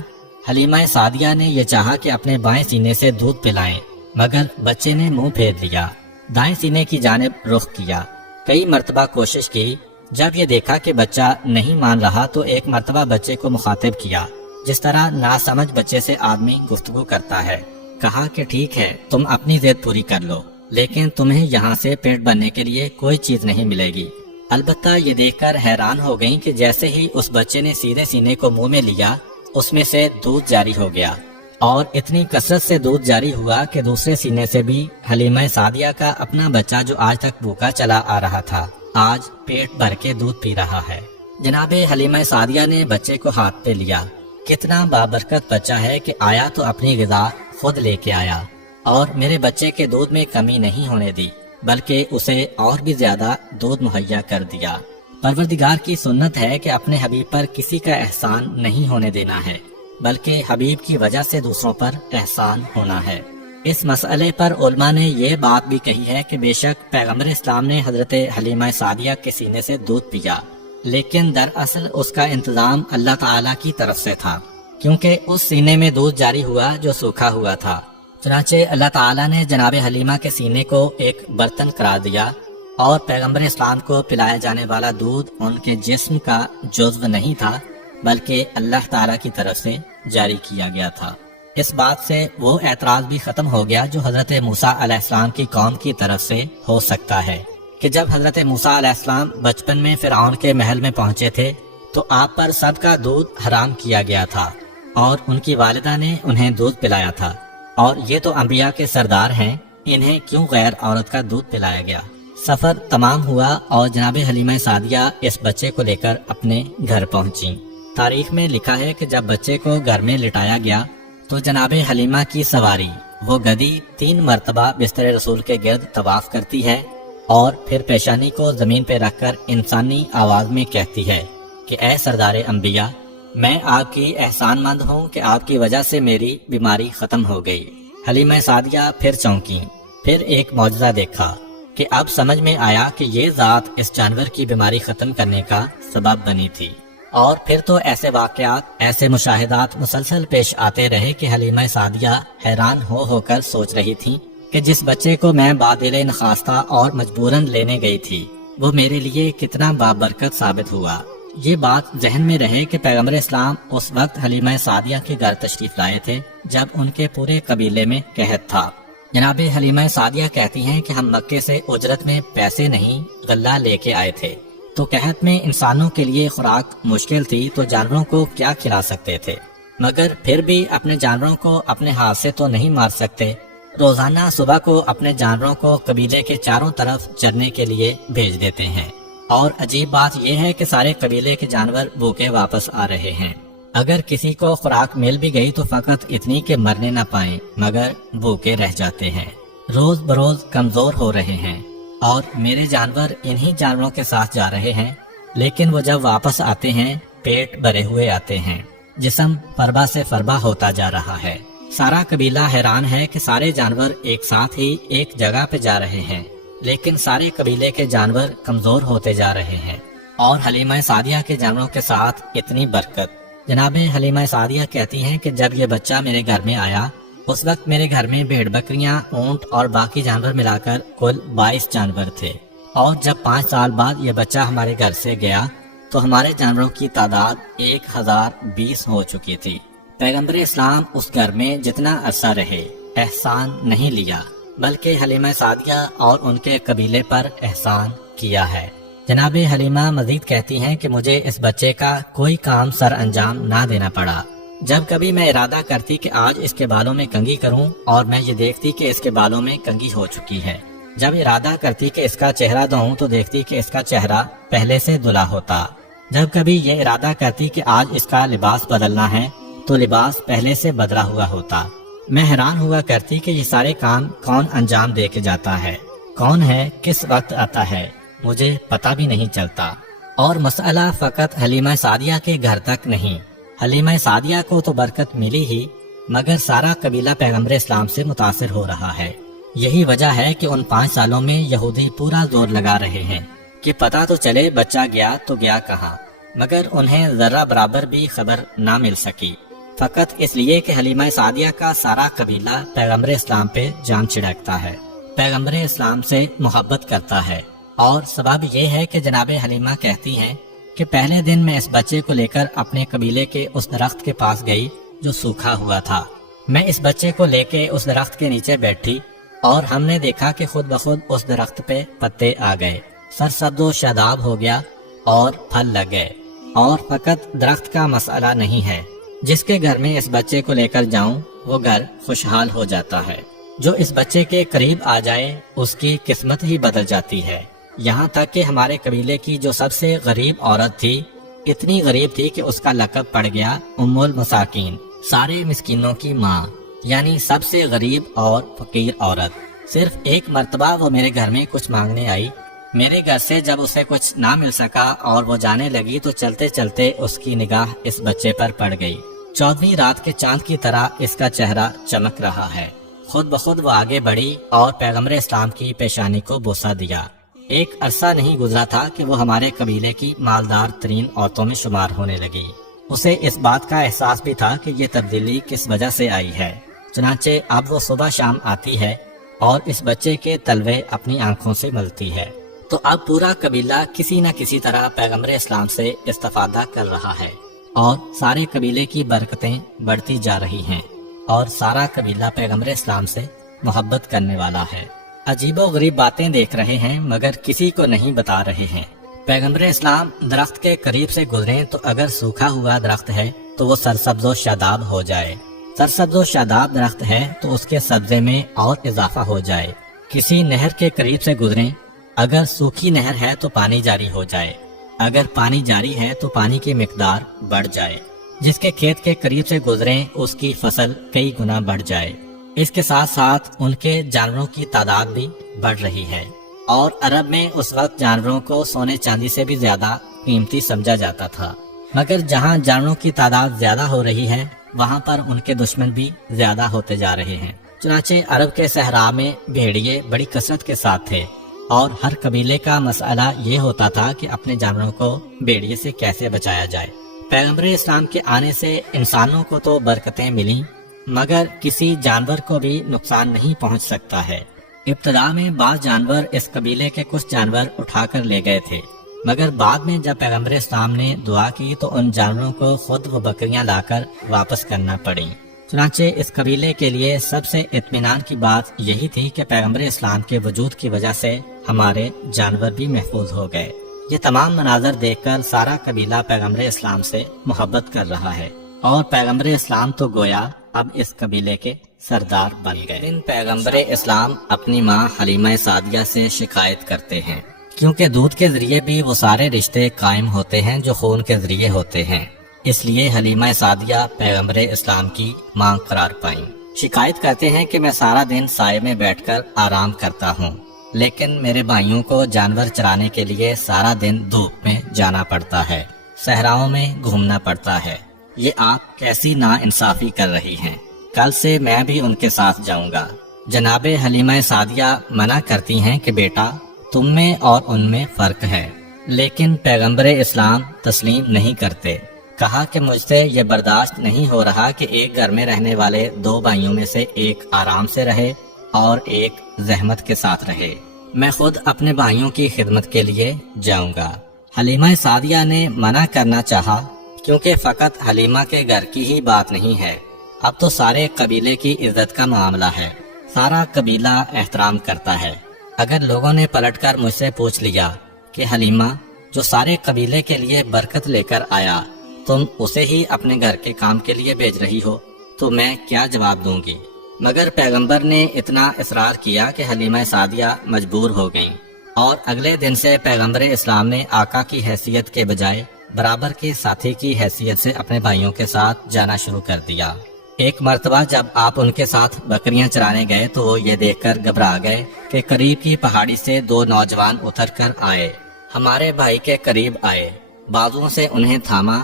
حلیمہ سعدیہ نے یہ چاہا کہ اپنے بائیں سینے سے دودھ پلائیں، مگر بچے نے منہ پھیر لیا، دائیں سینے کی جانب رخ کیا۔ کئی مرتبہ کوشش کی، جب یہ دیکھا کہ بچہ نہیں مان رہا تو ایک مرتبہ بچے کو مخاطب کیا، جس طرح ناسمجھ بچے سے آدمی گفتگو کرتا ہے۔ کہا کہ ٹھیک ہے، تم اپنی ضد پوری کر لو، لیکن تمہیں یہاں سے پیٹ بھرنے کے لیے کوئی چیز نہیں ملے گی۔ البتہ یہ دیکھ کر حیران ہو گئیں کہ جیسے ہی اس بچے نے سیدھے سینے کو منہ میں لیا، اس میں سے دودھ جاری ہو گیا، اور اتنی کثرت سے دودھ جاری ہوا کہ دوسرے سینے سے بھی حلیمہ سعدیہ کا اپنا بچہ جو آج تک بھوکا چلا آ رہا تھا، آج پیٹ بھر کے دودھ پی رہا ہے۔ جناب حلیمہ سعدیہ نے بچے کو ہاتھ پہ لیا۔ کتنا بابرکت بچہ ہے کہ آیا تو اپنی غذا خود لے کے آیا، اور میرے بچے کے دودھ میں کمی نہیں ہونے دی، بلکہ اسے اور بھی زیادہ دودھ مہیا کر دیا۔ پروردگار کی سنت ہے کہ اپنے حبیب پر کسی کا احسان نہیں ہونے دینا ہے، بلکہ حبیب کی وجہ سے دوسروں پر احسان ہونا ہے۔ اس مسئلے پر علماء نے یہ بات بھی کہی ہے کہ بے شک پیغمبر اسلام نے حضرت حلیمہ سعدیہ کے سینے سے دودھ پیا، لیکن دراصل اس کا انتظام اللہ تعالیٰ کی طرف سے تھا، کیونکہ اس سینے میں دودھ جاری ہوا جو سوکھا ہوا تھا۔ چنانچہ اللہ تعالیٰ نے جناب حلیمہ کے سینے کو ایک برتن قرار دیا، اور پیغمبر اسلام کو پلایا جانے والا دودھ ان کے جسم کا جزو نہیں تھا، بلکہ اللہ تعالیٰ کی طرف سے جاری کیا گیا تھا۔ اس بات سے وہ اعتراض بھی ختم ہو گیا جو حضرت موسیٰ علیہ السلام کی قوم کی طرف سے ہو سکتا ہے کہ جب حضرت موسیٰ علیہ السلام بچپن میں فرعون کے محل میں پہنچے تھے تو آپ پر سب کا دودھ حرام کیا گیا تھا، اور ان کی والدہ نے انہیں دودھ پلایا تھا، اور یہ تو انبیاء کے سردار ہیں، انہیں کیوں غیر عورت کا دودھ پلایا گیا؟ سفر تمام ہوا اور جناب حلیمہ سعدیہ اس بچے کو لے کر اپنے گھر پہنچی۔ تاریخ میں لکھا ہے کہ جب بچے کو گھر میں لٹایا گیا تو جناب حلیمہ کی سواری وہ گدی 3 مرتبہ بستر رسول کے گرد طواف کرتی ہے، اور پھر پیشانی کو زمین پہ رکھ کر انسانی آواز میں کہتی ہے کہ اے سردار انبیاء، میں آپ کی احسان مند ہوں کہ آپ کی وجہ سے میری بیماری ختم ہو گئی۔ حلیمہ سعدیہ پھر چونکی، پھر ایک معجزہ دیکھا کہ اب سمجھ میں آیا کہ یہ ذات اس جانور کی بیماری ختم کرنے کا سبب بنی تھی۔ اور پھر تو ایسے واقعات، ایسے مشاہدات مسلسل پیش آتے رہے کہ حلیمہ سعدیہ حیران ہو کر سوچ رہی تھی کہ جس بچے کو میں بادل نخواستہ اور مجبوراً لینے گئی تھی وہ میرے لیے کتنا بابرکت ثابت ہوا۔ یہ بات ذہن میں رہے کہ پیغمبر اسلام اس وقت حلیمہ سعدیہ کے گھر تشریف لائے تھے جب ان کے پورے قبیلے میں قحط تھا۔ جناب حلیمہ سعدیہ کہتی ہیں کہ ہم مکے سے اجرت میں پیسے نہیں غلہ لے کے آئے تھے، تو قحط میں انسانوں کے لیے خوراک مشکل تھی تو جانوروں کو کیا کھلا سکتے تھے، مگر پھر بھی اپنے جانوروں کو اپنے ہاتھ سے تو نہیں مار سکتے۔ روزانہ صبح کو اپنے جانوروں کو قبیلے کے چاروں طرف چرنے کے لیے بھیج دیتے ہیں، اور عجیب بات یہ ہے کہ سارے قبیلے کے جانور بھوکے واپس آ رہے ہیں۔ اگر کسی کو خوراک مل بھی گئی تو فقط اتنی کہ مرنے نہ پائیں، مگر بھوکے رہ جاتے ہیں، روز بروز کمزور ہو رہے ہیں، اور میرے جانور انہی جانوروں کے ساتھ جا رہے ہیں، لیکن وہ جب واپس آتے ہیں پیٹ بھرے ہوئے آتے ہیں، جسم فربا سے فربا ہوتا جا رہا ہے۔ سارا قبیلہ حیران ہے کہ سارے جانور ایک ساتھ ہی ایک جگہ پہ جا رہے ہیں، لیکن سارے قبیلے کے جانور کمزور ہوتے جا رہے ہیں، اور حلیمہ سعدیہ کے جانوروں کے ساتھ اتنی برکت۔ جناب حلیمہ سعدیہ کہتی ہیں کہ جب یہ بچہ میرے گھر میں آیا اس وقت میرے گھر میں بھیڑ بکریاں، اونٹ اور باقی جانور ملا کر کل 22 جانور تھے، اور جب 5 سال بعد یہ بچہ ہمارے گھر سے گیا تو ہمارے جانوروں کی تعداد 1020 ہو چکی تھی۔ پیغمبر اسلام اس گھر میں جتنا عرصہ رہے احسان نہیں لیا، بلکہ حلیمہ سعدیہ اور ان کے قبیلے پر احسان کیا ہے۔ جناب حلیمہ مزید کہتی ہیں کہ مجھے اس بچے کا کوئی کام سر انجام نہ دینا پڑا۔ جب کبھی میں ارادہ کرتی کہ آج اس کے بالوں میں کنگھی کروں اور میں یہ دیکھتی کہ اس کے بالوں میں کنگھی ہو چکی ہے، جب ارادہ کرتی کہ اس کا چہرہ دھوؤں تو دیکھتی کہ اس کا چہرہ پہلے سے دھلا ہوتا، جب کبھی یہ ارادہ کرتی کہ آج اس کا لباس بدلنا ہے تو لباس پہلے سے بدلا ہوا ہوتا۔ میں حیران ہوا کرتی کہ یہ سارے کام کون انجام دے کے جاتا ہے، کون ہے، کس وقت آتا ہے، مجھے پتہ بھی نہیں چلتا۔ اور مسئلہ فقط حلیمہ سعدیہ کے گھر تک نہیں، حلیمہ سعدیہ کو تو برکت ملی ہی، مگر سارا قبیلہ پیغمبر اسلام سے متاثر ہو رہا ہے۔ یہی وجہ ہے کہ ان 5 سالوں میں یہودی پورا زور لگا رہے ہیں کہ پتہ تو چلے بچہ گیا تو گیا کہاں، مگر انہیں ذرہ برابر بھی خبر نہ مل سکی، فقط اس لیے کہ حلیمہ سعدیہ کا سارا قبیلہ پیغمبر اسلام پہ جان چھڑکتا ہے، پیغمبر اسلام سے محبت کرتا ہے۔ اور سبب یہ ہے کہ جناب حلیمہ کہتی ہیں کہ پہلے دن میں اس بچے کو لے کر اپنے قبیلے کے اس درخت کے پاس گئی جو سوکھا ہوا تھا۔ میں اس بچے کو لے کے اس درخت کے نیچے بیٹھی اور ہم نے دیکھا کہ خود بخود اس درخت پہ پتے آ گئے، سرسبز و شاداب ہو گیا اور پھل لگ گئے۔ اور فقط درخت کا مسئلہ نہیں ہے، جس کے گھر میں اس بچے کو لے کر جاؤں وہ گھر خوشحال ہو جاتا ہے، جو اس بچے کے قریب آ جائے اس کی قسمت ہی بدل جاتی ہے۔ یہاں تک کہ ہمارے قبیلے کی جو سب سے غریب عورت تھی، اتنی غریب تھی کہ اس کا لقب پڑ گیا ام المساکین، سارے مسکینوں کی ماں، یعنی سب سے غریب اور فقیر عورت۔ صرف ایک مرتبہ وہ میرے گھر میں کچھ مانگنے آئی، میرے گھر سے جب اسے کچھ نہ مل سکا اور وہ جانے لگی تو چلتے چلتے اس کی نگاہ اس بچے پر پڑ گئی۔ 14ویں رات کے چاند کی طرح اس کا چہرہ چمک رہا ہے۔ خود بخود وہ آگے بڑھی اور پیغمبر اسلام کی پیشانی کو بوسہ دیا۔ ایک عرصہ نہیں گزرا تھا کہ وہ ہمارے قبیلے کی مالدار ترین عورتوں میں شمار ہونے لگی۔ اسے اس بات کا احساس بھی تھا کہ یہ تبدیلی کس وجہ سے آئی ہے، چنانچہ اب وہ صبح شام آتی ہے اور اس بچے کے تلوے اپنی آنکھوں سے ملتی ہے۔ تو اب پورا قبیلہ کسی نہ کسی طرح پیغمبر اسلام سے استفادہ کر رہا ہے، اور سارے قبیلے کی برکتیں بڑھتی جا رہی ہیں، اور سارا قبیلہ پیغمبر اسلام سے محبت کرنے والا ہے۔ عجیب و غریب باتیں دیکھ رہے ہیں مگر کسی کو نہیں بتا رہے ہیں۔ پیغمبر اسلام درخت کے قریب سے گزریں تو اگر سوکھا ہوا درخت ہے تو وہ سرسبز و شاداب ہو جائے، سرسبز و شاداب درخت ہے تو اس کے سبزے میں اور اضافہ ہو جائے۔ کسی نہر کے قریب سے گزریں، اگر سوکھی نہر ہے تو پانی جاری ہو جائے، اگر پانی جاری ہے تو پانی کی مقدار بڑھ جائے۔ جس کے کھیت کے قریب سے گزریں اس کی فصل کئی گنا بڑھ جائے۔ اس کے ساتھ ساتھ ان کے جانوروں کی تعداد بھی بڑھ رہی ہے، اور عرب میں اس وقت جانوروں کو سونے چاندی سے بھی زیادہ قیمتی سمجھا جاتا تھا، مگر جہاں جانوروں کی تعداد زیادہ ہو رہی ہے وہاں پر ان کے دشمن بھی زیادہ ہوتے جا رہے ہیں۔ چنانچہ عرب کے صحرا میں بھیڑیے بڑی کثرت کے ساتھ تھے، اور ہر قبیلے کا مسئلہ یہ ہوتا تھا کہ اپنے جانوروں کو بھیڑیے سے کیسے بچایا جائے۔ پیغمبر اسلام کے آنے سے انسانوں کو تو برکتیں ملیں، مگر کسی جانور کو بھی نقصان نہیں پہنچ سکتا ہے۔ ابتدا میں بعض جانور اس قبیلے کے کچھ جانور اٹھا کر لے گئے تھے، مگر بعد میں جب پیغمبر اسلام نے دعا کی تو ان جانوروں کو خود وہ بکریاں لا کر واپس کرنا پڑیں۔ چنانچہ اس قبیلے کے لیے سب سے اطمینان کی بات یہی تھی کہ پیغمبر اسلام کے وجود کی وجہ سے ہمارے جانور بھی محفوظ ہو گئے۔ یہ تمام مناظر دیکھ کر سارا قبیلہ پیغمبر اسلام سے محبت کر رہا ہے، اور پیغمبر اسلام تو گویا اب اس قبیلے کے سردار بن گئے۔ پیغمبر اسلام اپنی ماں حلیمہ سعدیہ سے شکایت کرتے ہیں، کیونکہ دودھ کے ذریعے بھی وہ سارے رشتے قائم ہوتے ہیں جو خون کے ذریعے ہوتے ہیں، اس لیے حلیمہ سعدیہ پیغمبر اسلام کی ماں قرار پائیں۔ شکایت کرتے ہیں کہ میں سارا دن سائے میں بیٹھ کر آرام کرتا ہوں، لیکن میرے بھائیوں کو جانور چرانے کے لیے سارا دن دھوپ میں جانا پڑتا ہے، صحراؤں میں گھومنا پڑتا ہے۔ یہ آپ کیسی ناانصافی کر رہی ہیں، کل سے میں بھی ان کے ساتھ جاؤں گا۔ جناب حلیمہ سعدیہ منع کرتی ہیں کہ بیٹا تم میں اور ان میں فرق ہے، لیکن پیغمبر اسلام تسلیم نہیں کرتے۔ کہا کہ مجھ سے یہ برداشت نہیں ہو رہا کہ ایک گھر میں رہنے والے دو بھائیوں میں سے ایک آرام سے رہے اور ایک زحمت کے ساتھ رہے۔ میں خود اپنے بھائیوں کی خدمت کے لیے جاؤں گا۔ حلیمہ سعدیہ نے منع کرنا چاہا، کیونکہ فقط حلیمہ کے گھر کی ہی بات نہیں ہے، اب تو سارے قبیلے کی عزت کا معاملہ ہے، سارا قبیلہ احترام کرتا ہے۔ اگر لوگوں نے پلٹ کر مجھ سے پوچھ لیا کہ حلیمہ جو سارے قبیلے کے لیے برکت لے کر آیا، تم اسے ہی اپنے گھر کے کام کے لیے بھیج رہی ہو، تو میں کیا جواب دوں گی؟ مگر پیغمبر نے اتنا اصرار کیا کہ حلیمہ سعدیہ مجبور ہو گئیں، اور اگلے دن سے پیغمبر اسلام نے آقا کی حیثیت کے بجائے برابر کے ساتھی کی حیثیت سے اپنے بھائیوں کے ساتھ جانا شروع کر دیا۔ ایک مرتبہ جب آپ ان کے ساتھ بکریاں چرانے گئے تو وہ یہ دیکھ کر گھبرا گئے کہ قریب کی پہاڑی سے دو نوجوان اتر کر آئے، ہمارے بھائی کے قریب آئے، بازوؤں سے انہیں تھاما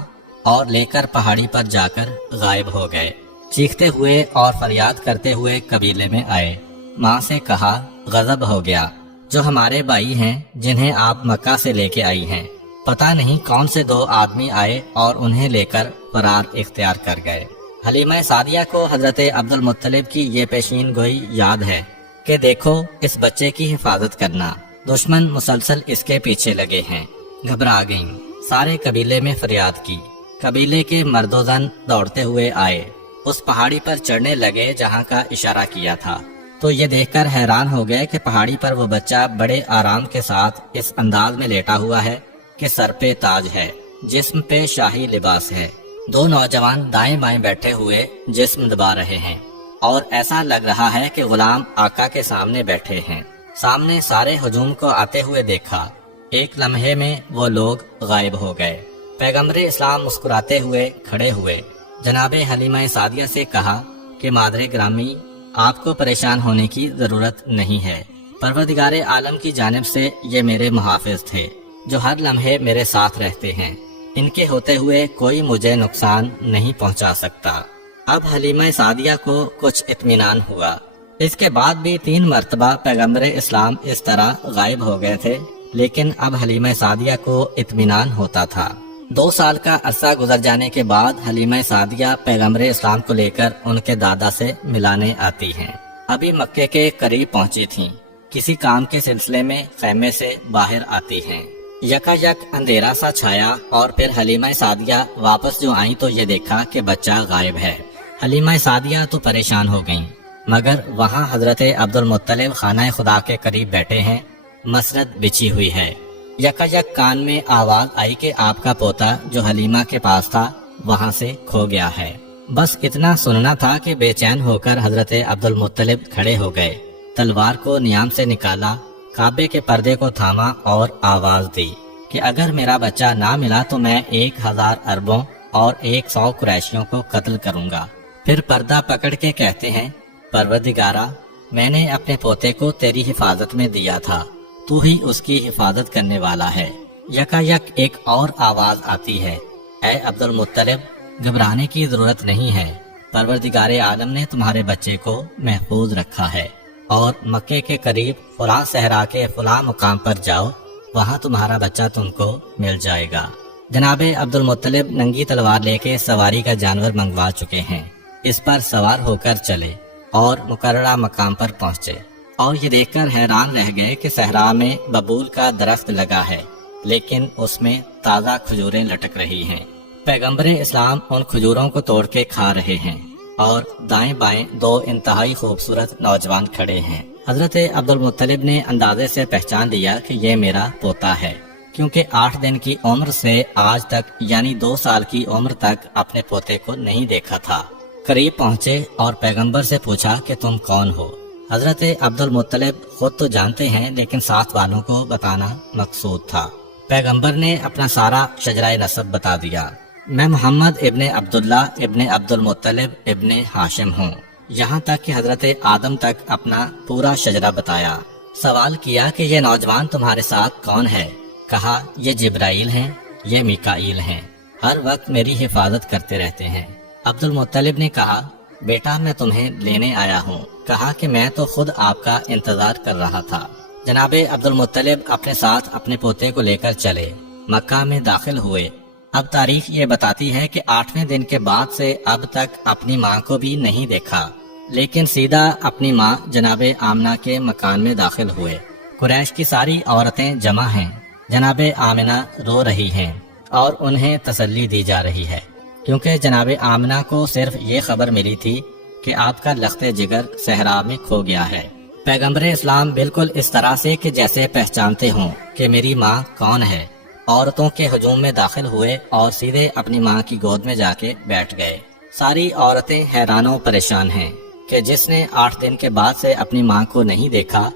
اور لے کر پہاڑی پر جا کر غائب ہو گئے۔ چیختے ہوئے اور فریاد کرتے ہوئے قبیلے میں آئے۔ ماں سے کہا غضب ہو گیا، جو ہمارے بھائی ہیں جنہیں آپ مکہ سے لے کے آئی ہیں، پتہ نہیں کون سے دو آدمی آئے اور انہیں لے کر فرار اختیار کر گئے۔ حلیمہ سعدیہ کو حضرت عبد المطلب کی یہ پیشین گوئی یاد ہے کہ دیکھو اس بچے کی حفاظت کرنا، دشمن مسلسل اس کے پیچھے لگے ہیں۔ گھبرا گئیں، سارے قبیلے میں فریاد کی۔ قبیلے کے مرد و زن دوڑتے ہوئے آئے، اس پہاڑی پر چڑھنے لگے جہاں کا اشارہ کیا تھا، تو یہ دیکھ کر حیران ہو گئے کہ پہاڑی پر وہ بچہ بڑے آرام کے ساتھ اس انداز میں لیٹا ہوا ہے کہ سر پہ تاج ہے، جسم پہ شاہی لباس ہے۔ دو نوجوان دائیں بائیں بیٹھے ہوئے جسم دبا رہے ہیں، اور ایسا لگ رہا ہے کہ غلام آقا کے سامنے بیٹھے ہیں۔ سامنے سارے ہجوم کو آتے ہوئے دیکھا، ایک لمحے میں وہ لوگ غائب ہو گئے۔ پیغمبر اسلام مسکراتے ہوئے کھڑے ہوئے، جناب حلیمہ سعدیہ سے کہا کہ مادر گرامی، آپ کو پریشان ہونے کی ضرورت نہیں ہے، پروردگار عالم کی جانب سے یہ میرے محافظ تھے جو ہر لمحے میرے ساتھ رہتے ہیں، ان کے ہوتے ہوئے کوئی مجھے نقصان نہیں پہنچا سکتا۔ اب حلیمہ سعدیہ کو کچھ اطمینان ہوا۔ اس کے بعد بھی 3 مرتبہ پیغمبر اسلام اس طرح غائب ہو گئے تھے، لیکن اب حلیمہ سعدیہ کو اطمینان ہوتا تھا۔ 2 سال کا عرصہ گزر جانے کے بعد حلیمہ سعدیہ پیغمبر اسلام کو لے کر ان کے دادا سے ملانے آتی ہیں۔ ابھی مکے کے قریب پہنچی تھیں، کسی کام کے سلسلے میں خیمے سے باہر آتی ہیں۔ یکا یک اندھیرا سا چھایا، اور پھر حلیمہ سعدیہ واپس جو آئیں تو یہ دیکھا کہ بچہ غائب ہے۔ حلیمہ سعدیہ تو پریشان ہو گئیں، مگر وہاں حضرت عبد المطلب خانہ خدا کے قریب بیٹھے ہیں، مسند بچھی ہوئی ہے۔ یکا یک کان میں آواز آئی کہ آپ کا پوتا جو حلیمہ کے پاس تھا وہاں سے کھو گیا ہے۔ بس اتنا سننا تھا کہ بے چین ہو کر حضرت عبد المطلب کھڑے ہو گئے، تلوار کو نیام سے نکالا، کعبے کے پردے کو تھاما اور آواز دی کہ اگر میرا بچہ نہ ملا تو میں 1000 عربوں اور 100 قریشیوں کو قتل کروں گا۔ پھر پردہ پکڑ کے کہتے ہیں، پروردگارا، میں نے اپنے پوتے کو تیری حفاظت میں دیا تھا، تو ہی اس کی حفاظت کرنے والا ہے۔ یکا یک ایک اور آواز آتی ہے، اے عبد المطلب، گھبرانے کی ضرورت نہیں ہے، پروردگار عالم نے تمہارے بچے کو محفوظ رکھا ہے اور مکے کے قریب فلاں صحرا کے فلاں مقام پر جاؤ، وہاں تمہارا بچہ تم کو مل جائے گا۔ جناب عبد المطلب ننگی تلوار لے کے سواری کا جانور منگوا چکے ہیں، اس پر سوار ہو کر چلے اور مقررہ مقام پر پہنچے، اور یہ دیکھ کر حیران رہ گئے کہ صحرا میں ببول کا درخت لگا ہے، لیکن اس میں تازہ کھجوریں لٹک رہی ہیں۔ پیغمبر اسلام ان کھجوروں کو توڑ کے کھا رہے ہیں، اور دائیں بائیں دو انتہائی خوبصورت نوجوان کھڑے ہیں۔ حضرت عبد المطلب نے اندازے سے پہچان لیا کہ یہ میرا پوتا ہے، کیونکہ 8 دن کی عمر سے آج تک یعنی 2 سال کی عمر تک اپنے پوتے کو نہیں دیکھا تھا۔ قریب پہنچے اور پیغمبر سے پوچھا کہ تم کون ہو؟ حضرت عبد المطلب خود تو جانتے ہیں، لیکن ساتھ والوں کو بتانا مقصود تھا۔ پیغمبر نے اپنا سارا شجرہ نسب بتا دیا۔ میں محمد ابن عبداللہ ابن عبد المطلب ابن ہاشم ہوں، یہاں تک کہ حضرت آدم تک اپنا پورا شجرہ بتایا۔ سوال کیا کہ یہ نوجوان تمہارے ساتھ کون ہے؟ کہا یہ جبرائیل ہیں، یہ میکائیل ہیں، ہر وقت میری حفاظت کرتے رہتے ہیں۔ عبد المطلب نے کہا بیٹا میں تمہیں لینے آیا ہوں۔ کہا کہ میں تو خود آپ کا انتظار کر رہا تھا۔ جناب عبد المطلب اپنے ساتھ اپنے پوتے کو لے کر چلے، مکہ میں داخل ہوئے۔ اب تاریخ یہ بتاتی ہے کہ 8ویں دن کے بعد سے اب تک اپنی ماں کو بھی نہیں دیکھا، لیکن سیدھا اپنی ماں جناب آمنہ کے مکان میں داخل ہوئے۔ قریش کی ساری عورتیں جمع ہیں، جناب آمنہ رو رہی ہیں اور انہیں تسلی دی جا رہی ہے، کیونکہ جناب آمنہ کو صرف یہ خبر ملی تھی کہ آپ کا لخت جگر صحرا میں کھو گیا ہے۔ پیغمبر اسلام بالکل اس طرح سے کہ جیسے پہچانتے ہوں کہ میری ماں کون ہے، عورتوں کے ہجوم میں داخل ہوئے اور سیدھے اپنی ماں کی گود میں جا کے بیٹھ گئے۔ ساری عورتیں حیران و پریشان ہیں کہ جس نے 8 دن کے بعد سے اپنی ماں کو نہیں دیکھا،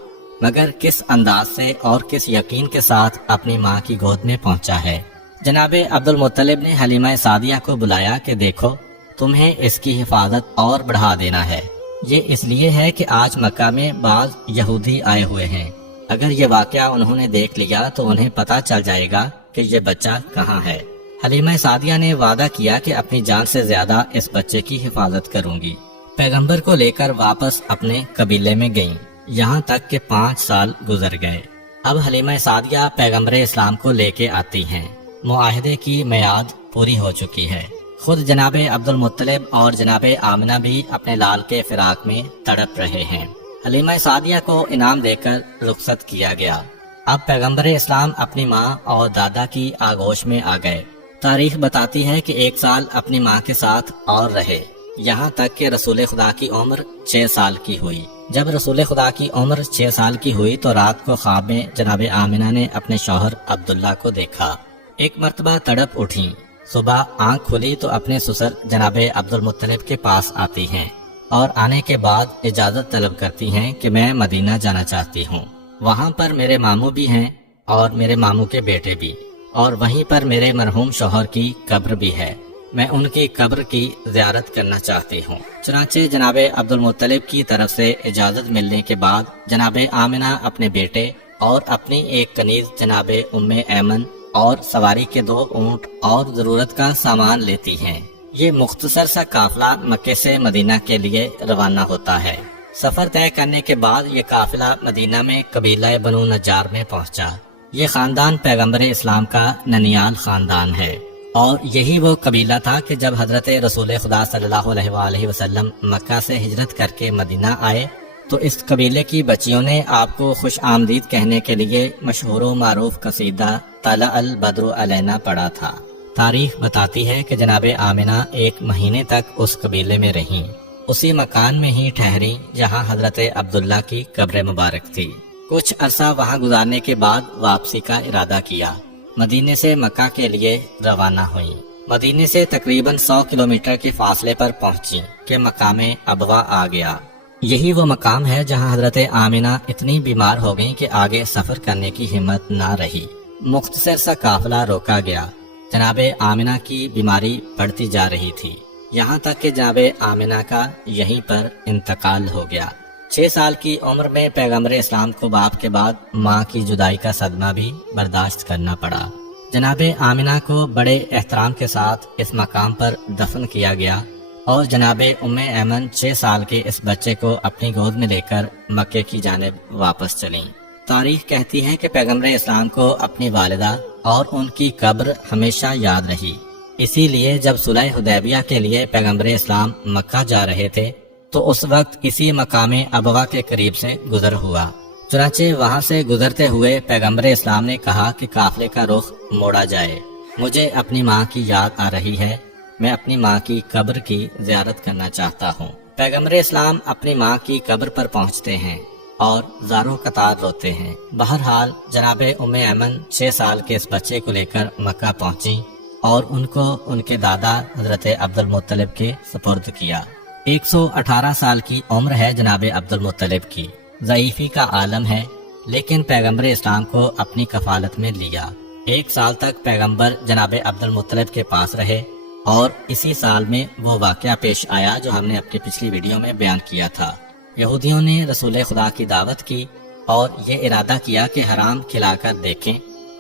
مگر کس انداز سے اور کس یقین کے ساتھ اپنی ماں کی گود میں پہنچا ہے۔ جناب عبد المطلب نے حلیمہ سعدیہ کو بلایا کہ دیکھو تمہیں اس کی حفاظت اور بڑھا دینا ہے۔ یہ اس لیے ہے کہ آج مکہ میں بعض یہودی آئے ہوئے ہیں، اگر یہ واقعہ انہوں نے دیکھ لیا تو انہیں پتہ چل جائے گا کہ یہ بچہ کہاں ہے۔ حلیمہ سعدیہ نے وعدہ کیا کہ اپنی جان سے زیادہ اس بچے کی حفاظت کروں گی۔ پیغمبر کو لے کر واپس اپنے قبیلے میں گئیں، یہاں تک کہ 5 سال گزر گئے۔ اب حلیمہ سعدیہ پیغمبر اسلام کو لے کے آتی ہیں۔ معاہدے کی میعاد پوری ہو چکی ہے۔ خود جناب عبد المطلب اور جناب آمنہ بھی اپنے لال کے فراق میں تڑپ رہے ہیں۔ حلیمہ سعدیہ کو انعام دے کر رخصت کیا گیا۔ اب پیغمبر اسلام اپنی ماں اور دادا کی آغوش میں آ گئے۔ تاریخ بتاتی ہے کہ 1 سال اپنی ماں کے ساتھ اور رہے، یہاں تک کہ رسول خدا کی عمر 6 سال کی ہوئی۔ جب رسول خدا کی عمر 6 سال کی ہوئی تو رات کو خواب میں جناب آمنہ نے اپنے شوہر عبداللہ کو دیکھا۔ ایک مرتبہ تڑپ اٹھیں، صبح آنکھ کھلی تو اپنے سسر جناب عبد المطلب کے پاس آتی ہیں اور آنے کے بعد اجازت طلب کرتی ہیں کہ میں مدینہ جانا چاہتی ہوں، وہاں پر میرے ماموں بھی ہیں اور میرے ماموں کے بیٹے بھی، اور وہیں پر میرے مرحوم شوہر کی قبر بھی ہے، میں ان کی قبر کی زیارت کرنا چاہتی ہوں۔ چنانچہ جناب عبد المطلب کی طرف سے اجازت ملنے کے بعد جناب آمنہ اپنے بیٹے اور اپنی ایک کنیز جناب ام ایمن اور سواری کے 2 اونٹ اور ضرورت کا سامان لیتی ہیں۔ یہ مختصر سا قافلہ مکے سے مدینہ کے لیے روانہ ہوتا ہے۔ سفر طے کرنے کے بعد یہ قافلہ مدینہ میں قبیلہ بنو نجار میں پہنچا۔ یہ خاندان پیغمبر اسلام کا ننیال خاندان ہے، اور یہی وہ قبیلہ تھا کہ جب حضرت رسول خدا صلی اللہ علیہ وآلہ وسلم مکہ سے ہجرت کر کے مدینہ آئے تو اس قبیلے کی بچیوں نے آپ کو خوش آمدید کہنے کے لیے مشہور و معروف قصیدہ طلع البدر علینا پڑھا تھا۔ تاریخ بتاتی ہے کہ جناب آمنہ 1 مہینے تک اس قبیلے میں رہیں، اسی مکان میں ہی ٹھہری جہاں حضرت عبداللہ کی قبر مبارک تھی۔ کچھ عرصہ وہاں گزارنے کے بعد واپسی کا ارادہ کیا، مدینے سے مکہ کے لیے روانہ ہوئیں۔ مدینے سے تقریباً 100 کلومیٹر کے فاصلے پر پہنچی کہ مقام ابوا آ گیا۔ یہی وہ مقام ہے جہاں حضرت آمنہ اتنی بیمار ہو گئیں کہ آگے سفر کرنے کی ہمت نہ رہی۔ مختصر سا قافلہ روکا گیا۔ جناب آمنہ کی بیماری بڑھتی جا رہی تھی، یہاں تک کہ جناب آمنہ کا یہیں پر انتقال ہو گیا۔ 6 سال کی عمر میں پیغمبر اسلام کو باپ کے بعد ماں کی جدائی کا صدمہ بھی برداشت کرنا پڑا۔ جناب آمنہ کو بڑے احترام کے ساتھ اس مقام پر دفن کیا گیا اور جناب ام ایمن 6 سال کے اس بچے کو اپنی گود میں لے کر مکے کی جانب واپس چلیں۔ تاریخ کہتی ہے کہ پیغمبر اسلام کو اپنی والدہ اور ان کی قبر ہمیشہ یاد رہی، اسی لیے جب صلح حدیبیہ کے لیے پیغمبر اسلام مکہ جا رہے تھے تو اس وقت اسی مقام ابوا کے قریب سے گزر ہوا۔ چنانچہ وہاں سے گزرتے ہوئے پیغمبر اسلام نے کہا کہ قافلے کا رخ موڑا جائے، مجھے اپنی ماں کی یاد آ رہی ہے، میں اپنی ماں کی قبر کی زیارت کرنا چاہتا ہوں۔ پیغمبر اسلام اپنی ماں کی قبر پر پہنچتے ہیں اور زاروں قطار روتے ہیں۔ بہرحال جناب ام ایمن 6 سال کے اس بچے کو لے کر مکہ پہنچی اور ان کو ان کے دادا حضرت عبد المطلب کے سپرد کیا۔ 118 سال کی عمر ہے جناب عبد المطلب کی، ضعیفی کا عالم ہے، لیکن پیغمبر اسلام کو اپنی کفالت میں لیا۔ 1 سال تک پیغمبر جناب عبد المطلب کے پاس رہے اور اسی سال میں وہ واقعہ پیش آیا جو ہم نے اپنی پچھلی ویڈیو میں بیان کیا تھا۔ یہودیوں نے رسول خدا کی دعوت کی اور یہ ارادہ کیا کہ حرام کھلا کر دیکھیں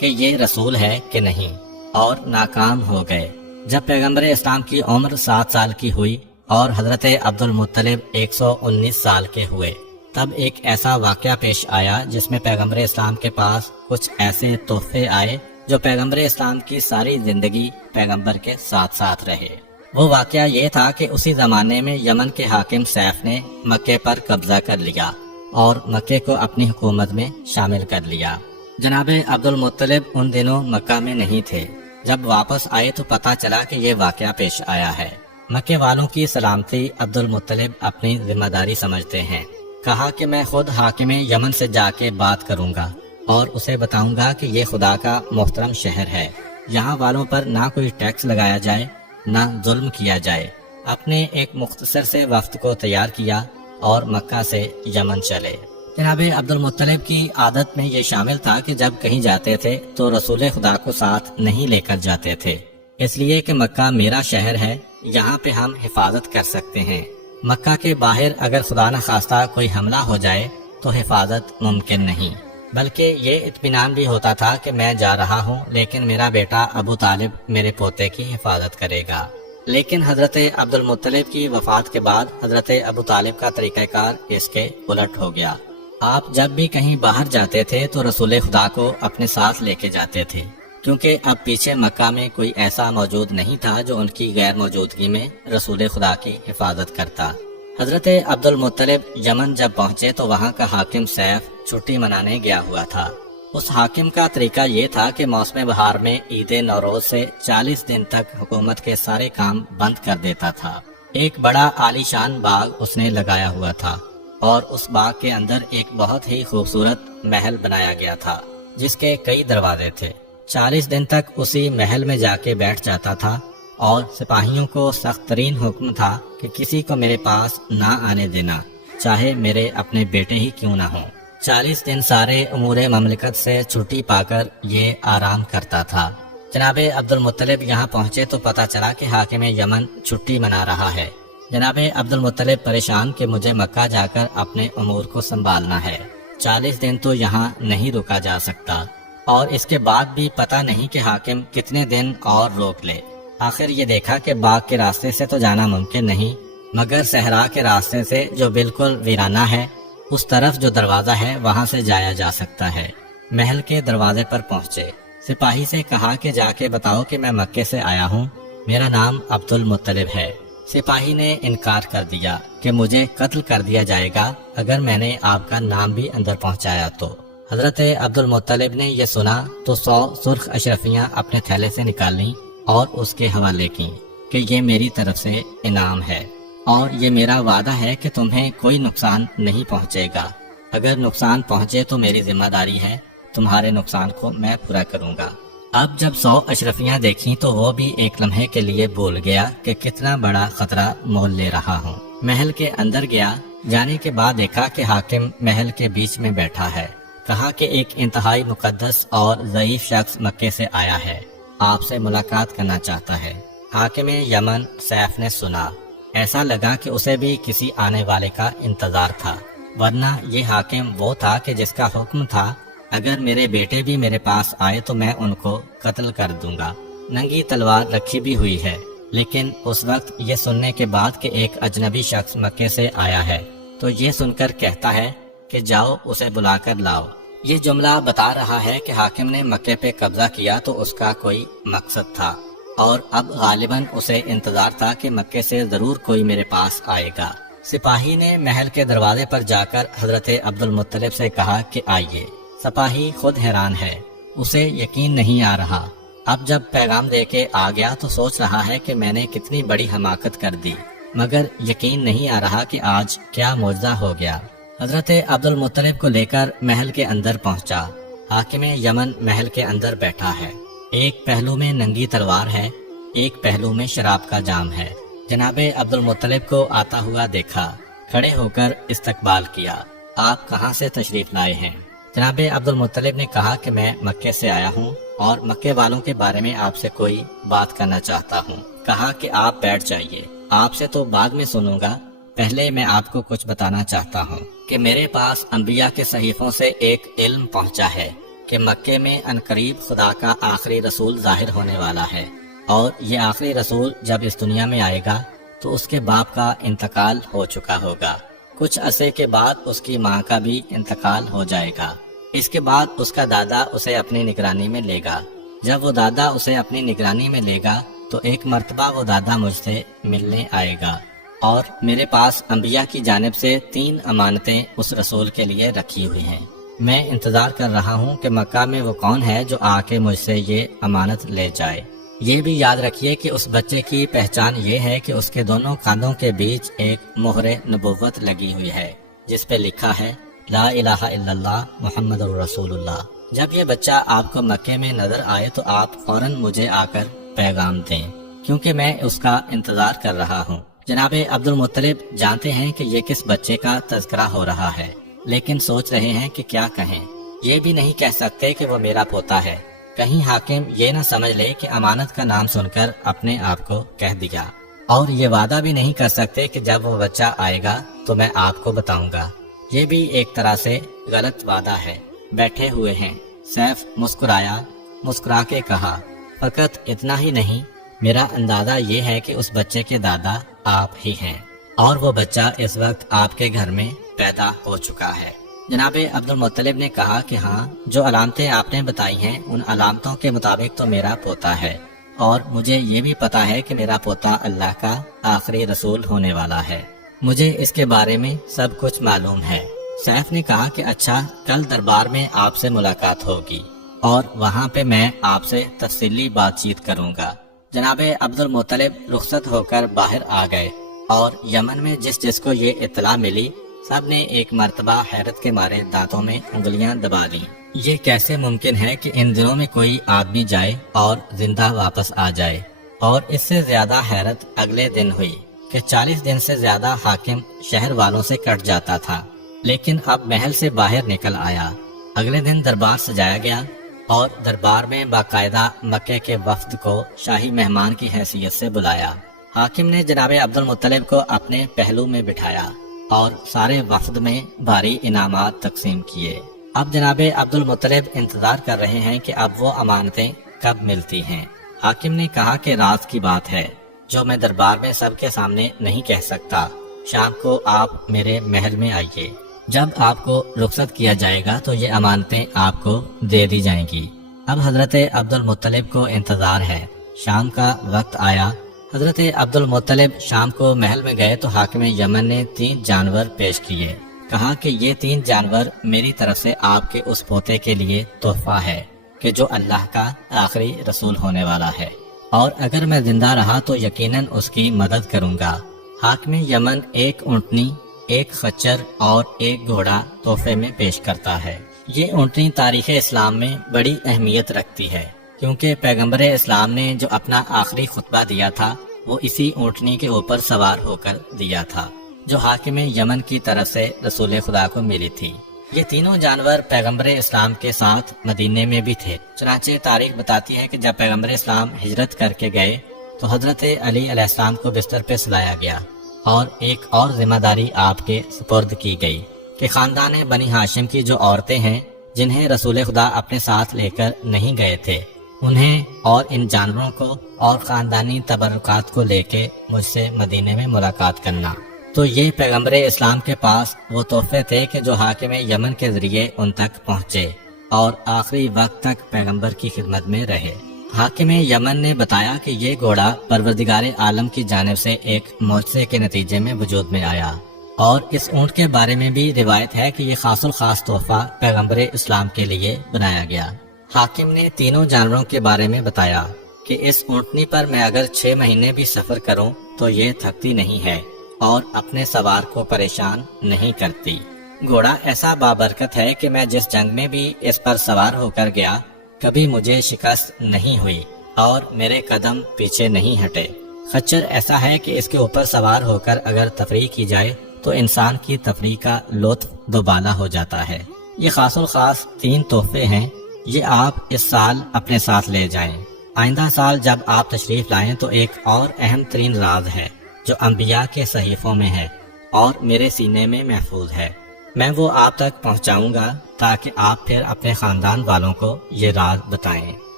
کہ یہ رسول ہے کہ نہیں، اور ناکام ہو گئے۔ جب پیغمبر اسلام کی عمر 7 سال کی ہوئی اور حضرت عبد المطلب 119 سال کے ہوئے، تب ایک ایسا واقعہ پیش آیا جس میں پیغمبر اسلام کے پاس کچھ ایسے تحفے آئے جو پیغمبر اسلام کی ساری زندگی پیغمبر کے ساتھ ساتھ رہے۔ وہ واقعہ یہ تھا کہ اسی زمانے میں یمن کے حاکم سیف نے مکے پر قبضہ کر لیا اور مکے کو اپنی حکومت میں شامل کر لیا۔ جناب عبد المطلب ان دنوں مکہ میں نہیں تھے۔ جب واپس آئے تو پتہ چلا کہ یہ واقعہ پیش آیا ہے۔ مکے والوں کی سلامتی عبد المطلب اپنی ذمہ داری سمجھتے ہیں۔ کہا کہ میں خود حاکم یمن سے جا کے بات کروں گا اور اسے بتاؤں گا کہ یہ خدا کا محترم شہر ہے، یہاں والوں پر نہ کوئی ٹیکس لگایا جائے نہ ظلم کیا جائے۔ اپنے ایک مختصر سے وفد کو تیار کیا اور مکہ سے یمن چلے۔ جناب عبد المطلب کی عادت میں یہ شامل تھا کہ جب کہیں جاتے تھے تو رسول خدا کو ساتھ نہیں لے کر جاتے تھے، اس لیے کہ مکہ میرا شہر ہے، یہاں پہ ہم حفاظت کر سکتے ہیں۔ مکہ کے باہر اگر خدا نخواستہ کوئی حملہ ہو جائے تو حفاظت ممکن نہیں، بلکہ یہ اطمینان بھی ہوتا تھا کہ میں جا رہا ہوں لیکن میرا بیٹا ابو طالب میرے پوتے کی حفاظت کرے گا۔ لیکن حضرت عبد المطلب کی وفات کے بعد حضرت ابو طالب کا طریقہ کار اس کے الٹ ہو گیا۔ آپ جب بھی کہیں باہر جاتے تھے تو رسول خدا کو اپنے ساتھ لے کے جاتے تھے، کیونکہ اب پیچھے مکہ میں کوئی ایسا موجود نہیں تھا جو ان کی غیر موجودگی میں رسول خدا کی حفاظت کرتا۔ حضرت عبد المطلب یمن جب پہنچے تو وہاں کا حاکم سیف چھٹی منانے گیا ہوا تھا۔ اس حاکم کا طریقہ یہ تھا کہ موسم بہار میں عید نوروز سے 40 دن تک حکومت کے سارے کام بند کر دیتا تھا۔ ایک بڑا عالی شان باغ اس نے لگایا ہوا تھا اور اس باغ کے اندر ایک بہت ہی خوبصورت محل بنایا گیا تھا جس کے کئی دروازے تھے۔ 40 دن تک اسی محل میں جا کے بیٹھ جاتا تھا اور سپاہیوں کو سخت ترین حکم تھا کہ کسی کو میرے پاس نہ آنے دینا، چاہے میرے اپنے بیٹے ہی کیوں نہ ہوں۔ 40 دن سارے امور مملکت سے چھٹی پا کر یہ آرام کرتا تھا۔ جناب عبد المطلب یہاں پہنچے تو پتہ چلا کہ حاکم یمن چھٹی منا رہا ہے۔ جناب عبد المطلب پریشان کہ مجھے مکہ جا کر اپنے امور کو سنبھالنا ہے، 40 دن تو یہاں نہیں رکا جا سکتا، اور اس کے بعد بھی پتہ نہیں کہ حاکم کتنے دن اور روک لے۔ آخر یہ دیکھا کہ باغ کے راستے سے تو جانا ممکن نہیں، مگر صحرا کے راستے سے جو بالکل ویرانہ ہے اس طرف جو دروازہ ہے وہاں سے جایا جا سکتا ہے۔ محل کے دروازے پر پہنچے، سپاہی سے کہا کہ جا کے بتاؤ کہ میں مکے سے آیا ہوں، میرا نام عبد المطلب ہے۔ سپاہی نے انکار کر دیا کہ مجھے قتل کر دیا جائے گا اگر میں نے آپ کا نام بھی اندر پہنچایا تو۔ حضرت عبد المطلب نے یہ سنا تو 100 سرخ اشرفیاں اپنے تھیلے سے نکال لیں اور اس کے حوالے کی کہ یہ میری طرف سے انعام ہے اور یہ میرا وعدہ ہے کہ تمہیں کوئی نقصان نہیں پہنچے گا، اگر نقصان پہنچے تو میری ذمہ داری ہے، تمہارے نقصان کو میں پورا کروں گا۔ اب جب 100 اشرفیاں دیکھیں تو وہ بھی ایک لمحے کے لیے بھول گیا کہ کتنا بڑا خطرہ مول لے رہا ہوں۔ محل کے اندر گیا، جانے کے بعد دیکھا کہ حاکم محل کے بیچ میں بیٹھا ہے۔ کہا کہ ایک انتہائی مقدس اور ضعیف شخص مکے سے آیا ہے، آپ سے ملاقات کرنا چاہتا ہے۔ حاکم یمن سیف نے سنا، ایسا لگا کہ اسے بھی کسی آنے والے کا انتظار تھا، ورنہ یہ حاکم وہ تھا کہ جس کا حکم تھا اگر میرے بیٹے بھی میرے پاس آئے تو میں ان کو قتل کر دوں گا۔ ننگی تلوار رکھی بھی ہوئی ہے، لیکن اس وقت یہ سننے کے بعد کہ ایک اجنبی شخص مکے سے آیا ہے تو یہ سن کر کہتا ہے کہ جاؤ اسے بلا کر لاؤ۔ یہ جملہ بتا رہا ہے کہ حاکم نے مکے پہ قبضہ کیا تو اس کا کوئی مقصد تھا، اور اب غالباً اسے انتظار تھا کہ مکے سے ضرور کوئی میرے پاس آئے گا۔ سپاہی نے محل کے دروازے پر جا کر حضرت عبد المطلب سے کہا کہ آئیے۔ سپاہی خود حیران ہے، اسے یقین نہیں آ رہا۔ اب جب پیغام دے کے آ گیا تو سوچ رہا ہے کہ میں نے کتنی بڑی حماقت کر دی، مگر یقین نہیں آ رہا کہ آج کیا معجزہ ہو گیا۔ حضرت عبد المطلب کو لے کر محل کے اندر پہنچا۔ حاکم یمن محل کے اندر بیٹھا ہے، ایک پہلو میں ننگی تلوار ہے، ایک پہلو میں شراب کا جام ہے۔ جناب عبد المطلب کو آتا ہوا دیکھا، کھڑے ہو کر استقبال کیا۔ آپ کہاں سے تشریف لائے ہیں؟ جناب عبد المطلب نے کہا کہ میں مکے سے آیا ہوں اور مکے والوں کے بارے میں آپ سے کوئی بات کرنا چاہتا ہوں۔ کہا کہ آپ بیٹھ جائیے، آپ سے تو بعد میں سنوں گا، پہلے میں آپ کو کچھ بتانا چاہتا ہوں کہ میرے پاس انبیاء کے صحیفوں سے ایک علم پہنچا ہے کہ مکے میں عنقریب خدا کا آخری رسول ظاہر ہونے والا ہے، اور یہ آخری رسول جب اس دنیا میں آئے گا تو اس کے باپ کا انتقال ہو چکا ہوگا، کچھ عرصے کے بعد اس کی ماں کا بھی انتقال ہو جائے گا، اس کے بعد اس کا دادا اسے اپنی نگرانی میں لے گا۔ جب وہ دادا اسے اپنی نگرانی میں لے گا تو ایک مرتبہ وہ دادا مجھ سے ملنے آئے گا، اور میرے پاس انبیاء کی جانب سے 3 امانتیں اس رسول کے لیے رکھی ہوئی ہیں۔ میں انتظار کر رہا ہوں کہ مکہ میں وہ کون ہے جو آ کے مجھ سے یہ امانت لے جائے۔ یہ بھی یاد رکھیے کہ اس بچے کی پہچان یہ ہے کہ اس کے دونوں کاندھوں کے بیچ ایک مہر نبوت لگی ہوئی ہے جس پہ لکھا ہے لا الہ الا اللہ محمد الرسول اللہ۔ جب یہ بچہ آپ کو مکے میں نظر آئے تو آپ فوراً مجھے آ کر پیغام دیں، کیونکہ میں اس کا انتظار کر رہا ہوں۔ جناب عبد المطلب جانتے ہیں کہ یہ کس بچے کا تذکرہ ہو رہا ہے، لیکن سوچ رہے ہیں کہ کیا کہیں۔ یہ بھی نہیں کہہ سکتے کہ وہ میرا پوتا ہے، کہیں حاکم یہ نہ سمجھ لے کہ امانت کا نام سن کر اپنے آپ کو کہہ دیا، اور یہ وعدہ بھی نہیں کر سکتے کہ جب وہ بچہ آئے گا تو میں آپ کو بتاؤں گا۔ یہ بھی ایک طرح سے غلط وعدہ ہے۔ بیٹھے ہوئے ہیں۔ سیف مسکرایا، مسکرا کے کہا فقط اتنا ہی نہیں، میرا اندازہ یہ ہے کہ اس بچے کے دادا آپ ہی ہیں، اور وہ بچہ اس وقت آپ کے گھر میں پیدا ہو چکا ہے۔ جناب عبد المطلب نے کہا کہ ہاں، جو علامتیں آپ نے بتائی ہیں ان علامتوں کے مطابق تو میرا پوتا ہے، اور مجھے یہ بھی پتا ہے کہ میرا پوتا اللہ کا آخری رسول ہونے والا ہے، مجھے اس کے بارے میں سب کچھ معلوم ہے۔ سیف نے کہا کہ اچھا، کل دربار میں آپ سے ملاقات ہوگی اور وہاں پہ میں آپ سے تفصیلی بات چیت کروں گا۔ جناب عبد المطلب رخصت ہو کر باہر آ گئے، اور یمن میں جس جس کو یہ اطلاع ملی سب نے ایک مرتبہ حیرت کے مارے دانتوں میں انگلیاں دبا لیں۔ یہ کیسے ممکن ہے کہ ان دنوں میں کوئی آدمی جائے اور زندہ واپس آ جائے؟ اور اس سے زیادہ حیرت اگلے دن ہوئی کہ 40 دن سے زیادہ حاکم شہر والوں سے کٹ جاتا تھا، لیکن اب محل سے باہر نکل آیا۔ اگلے دن دربار سجایا گیا، اور دربار میں باقاعدہ مکے کے وفد کو شاہی مہمان کی حیثیت سے بلایا۔ حاکم نے جناب عبد المطلب کو اپنے پہلو میں بٹھایا اور سارے وفد میں بھاری انعامات تقسیم کیے۔ اب جناب عبد المطلب انتظار کر رہے ہیں کہ اب وہ امانتیں کب ملتی ہیں۔ حاکم نے کہا کہ راز کی بات ہے جو میں دربار میں سب کے سامنے نہیں کہہ سکتا، شام کو آپ میرے محل میں آئیے، جب آپ کو رخصت کیا جائے گا تو یہ امانتیں آپ کو دے دی جائیں گی۔ اب حضرت عبد المطلب کو انتظار ہے۔ شام کا وقت آیا، حضرت عبد المطلب شام کو محل میں گئے تو حاکم یمن نے 3 جانور پیش کیے، کہا کہ یہ 3 جانور میری طرف سے آپ کے اس پوتے کے لیے تحفہ ہے کہ جو اللہ کا آخری رسول ہونے والا ہے، اور اگر میں زندہ رہا تو یقیناً اس کی مدد کروں گا۔ حاکم یمن ایک اونٹنی، ایک خچر اور ایک گھوڑا تحفے میں پیش کرتا ہے۔ یہ اونٹنی تاریخ اسلام میں بڑی اہمیت رکھتی ہے، کیونکہ پیغمبر اسلام نے جو اپنا آخری خطبہ دیا تھا وہ اسی اونٹنی کے اوپر سوار ہو کر دیا تھا، جو حاکم یمن کی طرف سے رسول خدا کو ملی تھی۔ یہ تینوں جانور پیغمبر اسلام کے ساتھ مدینے میں بھی تھے۔ چنانچہ تاریخ بتاتی ہے کہ جب پیغمبر اسلام ہجرت کر کے گئے تو حضرت علی علیہ السلام کو بستر پہ سلایا گیا، اور ایک اور ذمہ داری آپ کے سپرد کی گئی کہ خاندان بنی ہاشم کی جو عورتیں ہیں جنہیں رسول خدا اپنے ساتھ لے کر نہیں گئے تھے، انہیں اور ان جانوروں کو اور خاندانی تبرکات کو لے کے مجھ سے مدینے میں ملاقات کرنا۔ تو یہ پیغمبر اسلام کے پاس وہ تحفے تھے کہ جو حاکم یمن کے ذریعے ان تک پہنچے اور آخری وقت تک پیغمبر کی خدمت میں رہے۔ حاکم یمن نے بتایا کہ یہ گھوڑا پروردگار عالم کی جانب سے ایک معجزے کے نتیجے میں وجود میں آیا، اور اس اونٹ کے بارے میں بھی روایت ہے کہ یہ خاص الخاص تحفہ پیغمبر اسلام کے لیے بنایا گیا۔ حاکم نے تینوں جانوروں کے بارے میں بتایا کہ اس اونٹنی پر میں اگر 6 مہینے بھی سفر کروں تو یہ تھکتی نہیں ہے اور اپنے سوار کو پریشان نہیں کرتی۔ گھوڑا ایسا بابرکت ہے کہ میں جس جنگ میں بھی اس پر سوار ہو کر گیا کبھی مجھے شکست نہیں ہوئی اور میرے قدم پیچھے نہیں ہٹے۔ خچر ایسا ہے کہ اس کے اوپر سوار ہو کر اگر تفریح کی جائے تو انسان کی تفریح کا لطف دوبالا ہو جاتا ہے۔ یہ خاص الخاص 3 تحفے ہیں، یہ آپ اس سال اپنے ساتھ لے جائیں۔ آئندہ سال جب آپ تشریف لائیں تو ایک اور اہم ترین راز ہے جو انبیاء کے صحیفوں میں ہے اور میرے سینے میں محفوظ ہے۔ میں وہ آپ تک پہنچاؤں گا تاکہ آپ پھر اپنے خاندان والوں کو یہ راز بتائیں۔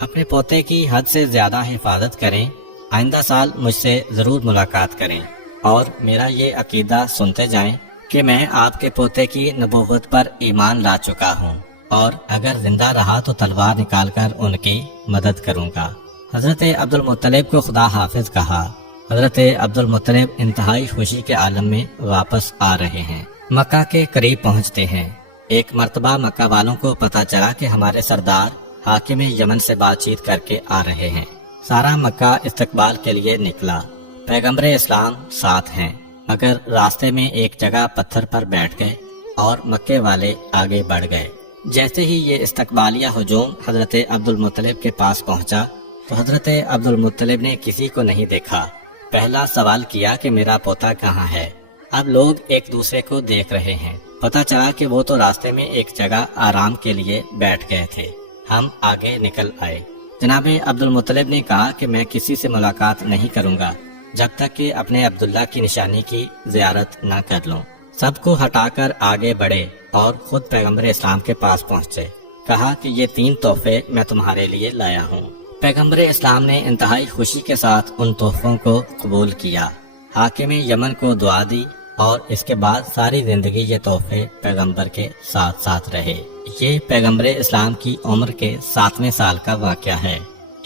اپنے پوتے کی حد سے زیادہ حفاظت کریں۔ آئندہ سال مجھ سے ضرور ملاقات کریں اور میرا یہ عقیدہ سنتے جائیں کہ میں آپ کے پوتے کی نبوت پر ایمان لا چکا ہوں اور اگر زندہ رہا تو تلوار نکال کر ان کی مدد کروں گا۔ حضرت عبد المطلب کو خدا حافظ کہا۔ حضرت عبد المطلب انتہائی خوشی کے عالم میں واپس آ رہے ہیں۔ مکہ کے قریب پہنچتے ہیں۔ ایک مرتبہ مکہ والوں کو پتہ چلا کہ ہمارے سردار حاکم یمن سے بات چیت کر کے آ رہے ہیں۔ سارا مکہ استقبال کے لیے نکلا۔ پیغمبر اسلام ساتھ ہیں، مگر راستے میں ایک جگہ پتھر پر بیٹھ گئے اور مکے والے آگے بڑھ گئے۔ جیسے ہی یہ استقبالیہ ہجوم حضرت عبد المطلب کے پاس پہنچا تو حضرت عبد المطلب نے کسی کو نہیں دیکھا۔ پہلا سوال کیا کہ میرا پوتا کہاں ہے؟ اب لوگ ایک دوسرے کو دیکھ رہے ہیں۔ پتہ چلا کہ وہ تو راستے میں ایک جگہ آرام کے لیے بیٹھ گئے تھے۔ ہم آگے نکل آئے۔ جناب عبد المطلب نے کہا کہ میں کسی سے ملاقات نہیں کروں گا جب تک کہ اپنے عبداللہ کی نشانی کی زیارت نہ کر لوں۔ سب کو ہٹا کر آگے بڑھے اور خود پیغمبر اسلام کے پاس پہنچے۔ کہا کہ یہ 3 تحفے میں تمہارے لیے لایا ہوں۔ پیغمبر اسلام نے انتہائی خوشی کے ساتھ ان تحفوں کو قبول کیا۔ حاکم یمن کو دعا دی اور اس کے بعد ساری زندگی یہ تحفے پیغمبر کے ساتھ ساتھ رہے۔ یہ پیغمبر اسلام کی عمر کے 7ویں سال کا واقعہ ہے۔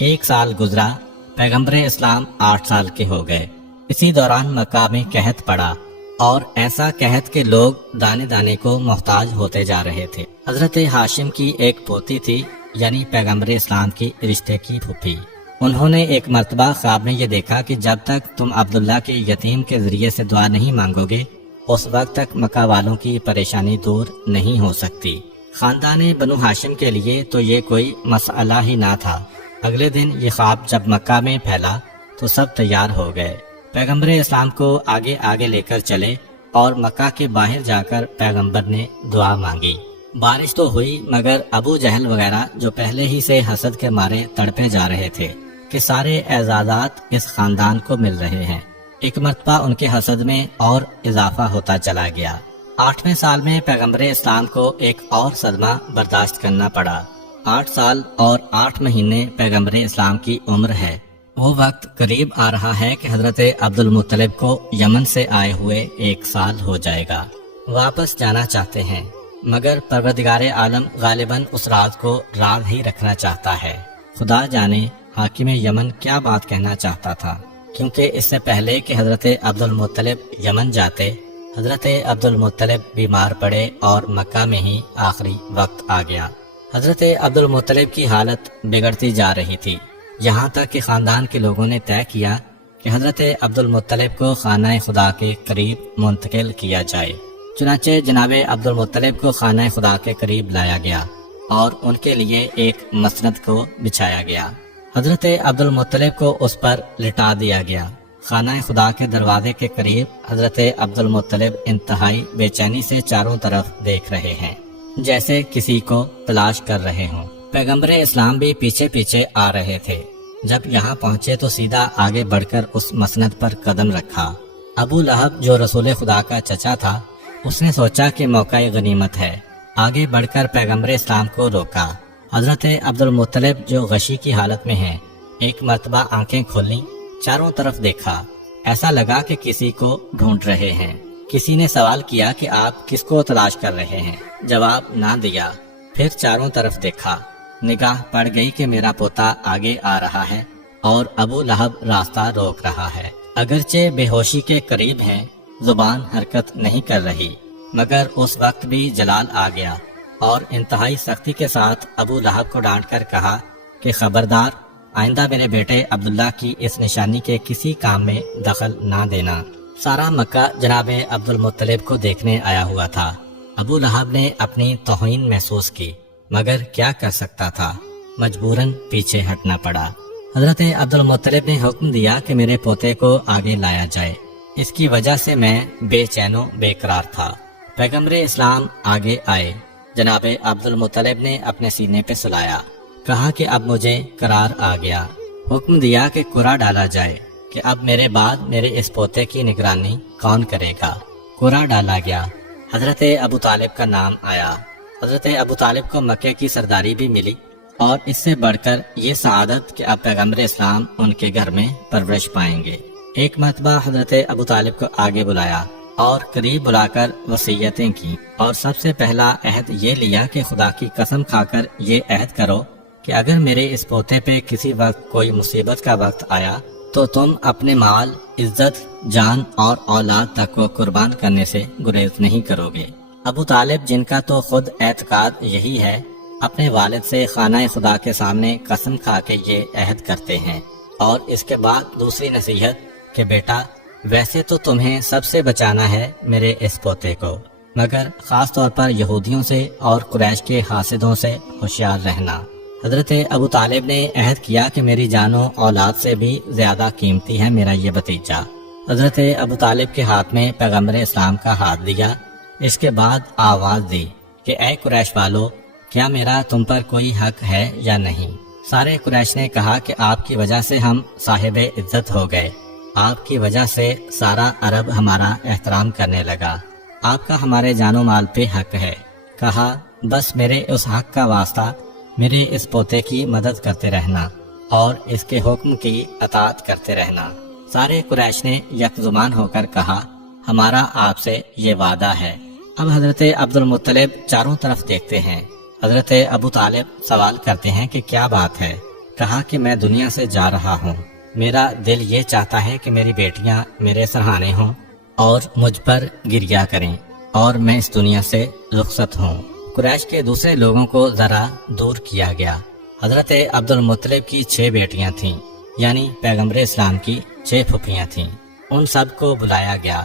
1 سال گزرا، پیغمبر اسلام 8 سال کے ہو گئے۔ اسی دوران مکہ میں قحط پڑا اور ایسا قحط کہ لوگ دانے دانے کو محتاج ہوتے جا رہے تھے۔ حضرت ہاشم کی ایک پوتی تھی، یعنی پیغمبر اسلام کی رشتے کی پھوپھی۔ انہوں نے ایک مرتبہ خواب میں یہ دیکھا کہ جب تک تم عبداللہ کے یتیم کے ذریعے سے دعا نہیں مانگو گے اس وقت تک مکہ والوں کی پریشانی دور نہیں ہو سکتی۔ خاندان بنو ہاشم کے لیے تو یہ کوئی مسئلہ ہی نہ تھا۔ اگلے دن یہ خواب جب مکہ میں پھیلا تو سب تیار ہو گئے۔ پیغمبر اسلام کو آگے آگے لے کر چلے اور مکہ کے باہر جا کر پیغمبر نے دعا مانگی۔ بارش تو ہوئی مگر ابو جہل وغیرہ جو پہلے ہی سے حسد کے مارے تڑپے جا رہے تھے کہ سارے اعزازات اس خاندان کو مل رہے ہیں، ایک مرتبہ ان کے حسد میں اور اضافہ ہوتا چلا گیا۔ 8ویں سال میں پیغمبر اسلام کو ایک اور صدمہ برداشت کرنا پڑا۔ 8 سال اور 8 مہینے پیغمبر اسلام کی عمر ہے۔ وہ وقت قریب آ رہا ہے کہ حضرت عبد المطلب کو یمن سے آئے ہوئے 1 سال ہو جائے گا۔ واپس جانا چاہتے ہیں مگر پروردگار عالم غالباً اس راز کو راز ہی رکھنا چاہتا ہے۔ خدا جانے حاکم یمن کیا بات کہنا چاہتا تھا، کیونکہ اس سے پہلے کہ حضرت عبد المطلب یمن جاتے حضرت عبد المطلب بیمار پڑے اور مکہ میں ہی آخری وقت آ گیا۔ حضرت عبد المطلب کی حالت بگڑتی جا رہی تھی، یہاں تک کہ خاندان کے لوگوں نے طے کیا کہ حضرت عبد المطلب کو خانہ خدا کے قریب منتقل کیا جائے۔ چنانچہ جناب عبد المطلب کو خانہ خدا کے قریب لایا گیا اور ان کے لیے ایک مسند کو بچھایا گیا۔ حضرت عبد المطلب کو اس پر لٹا دیا گیا۔ خانہ خدا کے دروازے کے قریب حضرت عبد المطلب انتہائی بے چینی سے چاروں طرف دیکھ رہے ہیں، جیسے کسی کو تلاش کر رہے ہوں۔ پیغمبر اسلام بھی پیچھے پیچھے آ رہے تھے۔ جب یہاں پہنچے تو سیدھا آگے بڑھ کر اس مسند پر قدم رکھا۔ ابو لہب جو رسول خدا کا چچا تھا، اس نے سوچا کہ موقع غنیمت ہے، آگے بڑھ کر پیغمبر اسلام کو روکا حضرت عبد المطلب جو غشی کی حالت میں ہیں، ایک مرتبہ آنکھیں کھولیں، چاروں طرف دیکھا، ایسا لگا کہ کسی کو ڈھونڈ رہے ہیں۔ کسی نے سوال کیا کہ آپ کس کو تلاش کر رہے ہیں؟ جواب نہ دیا۔ پھر چاروں طرف دیکھا، نگاہ پڑ گئی کہ میرا پوتا آگے آ رہا ہے اور ابو لہب راستہ روک رہا ہے۔ اگرچہ بے ہوشی کے قریب ہیں، زبان حرکت نہیں کر رہی، مگر اس وقت بھی جلال آ گیا اور انتہائی سختی کے ساتھ ابو لہب کو ڈانٹ کر کہا کہ خبردار، آئندہ میرے بیٹے عبداللہ کی اس نشانی کے کسی کام میں دخل نہ دینا۔ سارا مکہ جناب عبد المطلب کو دیکھنے آیا ہوا تھا۔ ابو لہب نے اپنی توہین محسوس کی، مگر کیا کر سکتا تھا، مجبوراً پیچھے ہٹنا پڑا۔ حضرت عبد المطلب نے حکم دیا کہ میرے پوتے کو آگے لایا جائے، اس کی وجہ سے میں بے چین و بے قرار تھا۔ پیغمبر اسلام آگے آئے، جناب عبد المطلب نے اپنے سینے پہ سلایا، کہا کہ اب مجھے قرار آ گیا۔ حکم دیا کہ قرعہ ڈالا جائے کہ اب میرے بعد میرے اس پوتے کی نگرانی کون کرے گا۔ قرعہ ڈالا گیا، حضرت ابو طالب کا نام آیا۔ حضرت ابو طالب کو مکے کی سرداری بھی ملی، اور اس سے بڑھ کر یہ سعادت کہ اب پیغمبر اسلام ان کے گھر میں پرورش پائیں گے۔ ایک مرتبہ حضرت ابو طالب کو آگے بلایا اور قریب بلا کر وصیتیں کی، اور سب سے پہلا عہد یہ لیا کہ خدا کی قسم کھا کر یہ عہد کرو کہ اگر میرے اس پوتے پہ کسی وقت کوئی مصیبت کا وقت آیا تو تم اپنے مال، عزت، جان اور اولاد تک کو قربان کرنے سے گریز نہیں کرو گے۔ ابو طالب، جن کا تو خود اعتقاد یہی ہے، اپنے والد سے خانہ خدا کے سامنے قسم کھا کے یہ عہد کرتے ہیں، اور اس کے بعد دوسری نصیحت کہ بیٹا، ویسے تو تمہیں سب سے بچانا ہے میرے اس پوتے کو، مگر خاص طور پر یہودیوں سے اور قریش کے حاسدوں سے ہوشیار رہنا۔ حضرت ابو طالب نے عہد کیا کہ میری جان و اولاد سے بھی زیادہ قیمتی ہے میرا یہ بھتیجا۔ حضرت ابو طالب کے ہاتھ میں پیغمبر اسلام کا ہاتھ لیا، اس کے بعد آواز دی کہ اے قریش والو، کیا میرا تم پر کوئی حق ہے یا نہیں؟ سارے قریش نے کہا کہ آپ کی وجہ سے ہم صاحب عزت ہو گئے، آپ کی وجہ سے سارا عرب ہمارا احترام کرنے لگا، آپ کا ہمارے جان و مال پہ حق ہے۔ کہا بس میرے اس حق کا واسطہ میرے اس پوتے کی مدد کرتے رہنا اور اس کے حکم کی اطاعت کرتے رہنا۔ سارے قریش نے یک زبان ہو کر کہا ہمارا آپ سے یہ وعدہ ہے۔ اب حضرت عبد المطلب چاروں طرف دیکھتے ہیں۔ حضرت ابو طالب سوال کرتے ہیں کہ کیا بات ہے؟ کہا کہ میں دنیا سے جا رہا ہوں، میرا دل یہ چاہتا ہے کہ میری بیٹیاں میرے سرہانے ہوں اور مجھ پر گریا کریں اور میں اس دنیا سے رخصت ہوں۔ قریش کے دوسرے لوگوں کو ذرا دور کیا گیا۔ حضرت عبد المطلب کی 6 بیٹیاں تھیں، یعنی پیغمبر اسلام کی 6 پھوپھیاں تھیں، ان سب کو بلایا گیا۔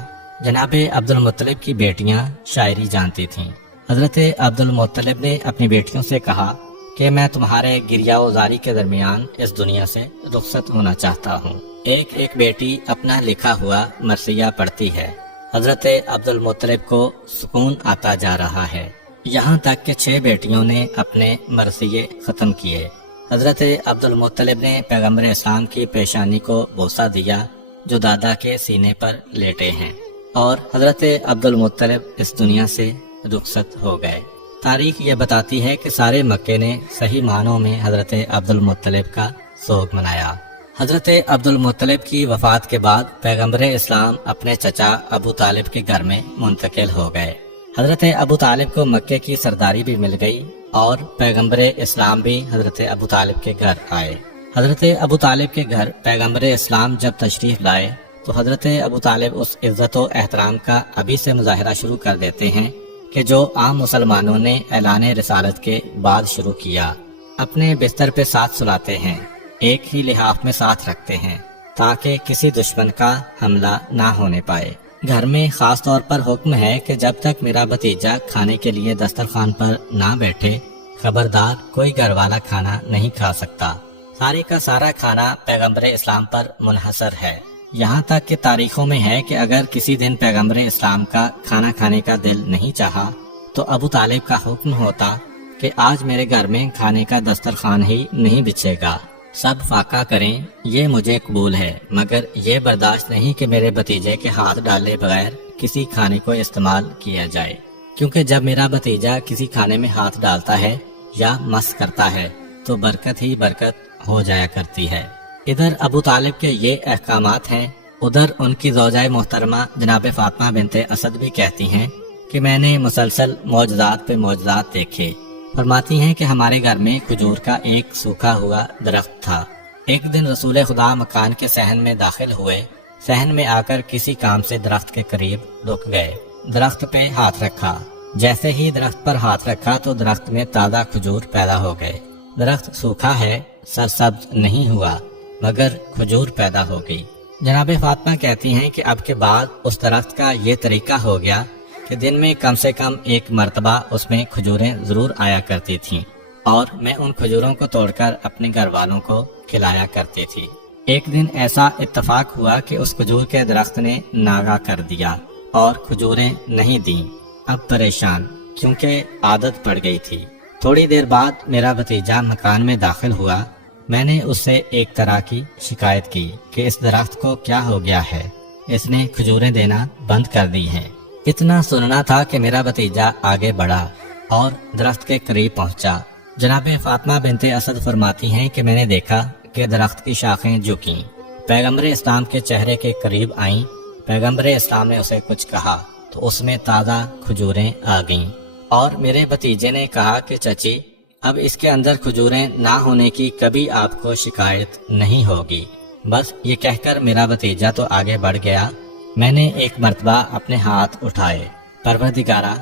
جناب عبد المطلب کی بیٹیاں شاعری جانتی تھیں۔ حضرت عبد المطلب نے اپنی بیٹیوں سے کہا کہ میں تمہارے گریا و زاری کے درمیان اس دنیا سے رخصت ہونا چاہتا ہوں۔ ایک ایک بیٹی اپنا لکھا ہوا مرثیہ پڑھتی ہے۔ حضرت عبد المطلب کو سکون آتا جا رہا ہے، یہاں تک کہ 6 بیٹیوں نے اپنے مرثیے ختم کیے۔ حضرت عبد المطلب نے پیغمبر اسلام کی پیشانی کو بوسہ دیا جو دادا کے سینے پر لیٹے ہیں، اور حضرت عبد المطلب اس دنیا سے رخصت ہو گئے۔ تاریخ یہ بتاتی ہے کہ سارے مکے نے صحیح معنوں میں حضرت عبد المطلب کا سوگ منایا۔ حضرت عبد المطلب کی وفات کے بعد پیغمبر اسلام اپنے چچا ابو طالب کے گھر میں منتقل ہو گئے۔ حضرت ابو طالب کو مکے کی سرداری بھی مل گئی اور پیغمبر اسلام بھی حضرت ابو طالب کے گھر آئے۔ حضرت ابو طالب کے گھر پیغمبر اسلام جب تشریف لائے تو حضرت ابو طالب اس عزت و احترام کا ابھی سے مظاہرہ شروع کر دیتے ہیں کہ جو عام مسلمانوں نے اعلان رسالت کے بعد شروع کیا۔ اپنے بستر پہ ساتھ سلاتے ہیں، ایک ہی لحاف میں ساتھ رکھتے ہیں تاکہ کسی دشمن کا حملہ نہ ہونے پائے۔ گھر میں خاص طور پر حکم ہے کہ جب تک میرا بھتیجا کھانے کے لیے دسترخوان پر نہ بیٹھے، خبردار کوئی گھر والا کھانا نہیں کھا سکتا۔ سارے کا سارا کھانا پیغمبر اسلام پر منحصر ہے، یہاں تک کہ تاریخوں میں ہے کہ اگر کسی دن پیغمبر اسلام کا کھانا کھانے کا دل نہیں چاہا تو ابو طالب کا حکم ہوتا کہ آج میرے گھر میں کھانے کا دسترخوان ہی نہیں بچھے گا، سب فاقہ کریں، یہ مجھے قبول ہے، مگر یہ برداشت نہیں کہ میرے بھتیجے کے ہاتھ ڈالے بغیر کسی کھانے کو استعمال کیا جائے، کیونکہ جب میرا بھتیجا کسی کھانے میں ہاتھ ڈالتا ہے یا مس کرتا ہے تو برکت ہی برکت ہو جایا کرتی ہے۔ ادھر ابو طالب کے یہ احکامات ہیں، ادھر ان کی زوجہ محترمہ جناب فاطمہ بنت اسد بھی کہتی ہیں کہ میں نے مسلسل معجزات پہ معجزات دیکھے۔ فرماتی ہیں کہ ہمارے گھر میں کھجور کا ایک سوکھا ہوا درخت تھا۔ ایک دن رسول خدا مکان کے صحن میں داخل ہوئے، صحن میں آ کر کسی کام سے درخت کے قریب رک گئے، درخت پہ ہاتھ رکھا۔ جیسے ہی درخت پر ہاتھ رکھا تو درخت میں تازہ کھجور پیدا ہو گئے۔ درخت سوکھا ہے، سرسبز نہیں ہوا، مگر کھجور پیدا ہو گئی۔ جناب فاطمہ کہتی ہیں کہ اب کے بعد اس درخت کا یہ طریقہ ہو گیا کہ دن میں کم سے کم ایک مرتبہ اس میں کھجوریں ضرور آیا کرتی تھیں، اور میں ان کھجوروں کو توڑ کر اپنے گھر والوں کو کھلایا کرتی تھی۔ ایک دن ایسا اتفاق ہوا کہ اس کھجور کے درخت نے ناغہ کر دیا اور کھجوریں نہیں دیں۔ اب پریشان، کیونکہ عادت پڑ گئی تھی۔ تھوڑی دیر بعد میرا بھتیجا مکان میں داخل ہوا۔ میں نے اس سے ایک طرح کی شکایت کی کہ اس درخت کو کیا ہو گیا ہے، اس نے کھجوریں دینا بند کر دی ہیں۔ اتنا سننا تھا کہ میرا بھتیجا آگے بڑھا اور درخت کے قریب پہنچا۔ جناب فاطمہ بنت اسد فرماتی ہیں کہ میں نے دیکھا کہ درخت کی شاخیں جھکیں، پیغمبر اسلام کے چہرے کے قریب آئیں۔ پیغمبر اسلام نے اسے کچھ کہا تو اس میں تازہ کھجوریں آ گئیں، اور میرے بھتیجے نے کہا کہ چچی اب اس کے اندر کھجوریں نہ ہونے کی کبھی آپ کو شکایت نہیں ہوگی۔ بس یہ کہہ کر میرا بھتیجا تو آگے بڑھ گیا۔ میں نے ایک مرتبہ اپنے ہاتھ اٹھائے، پروردگارا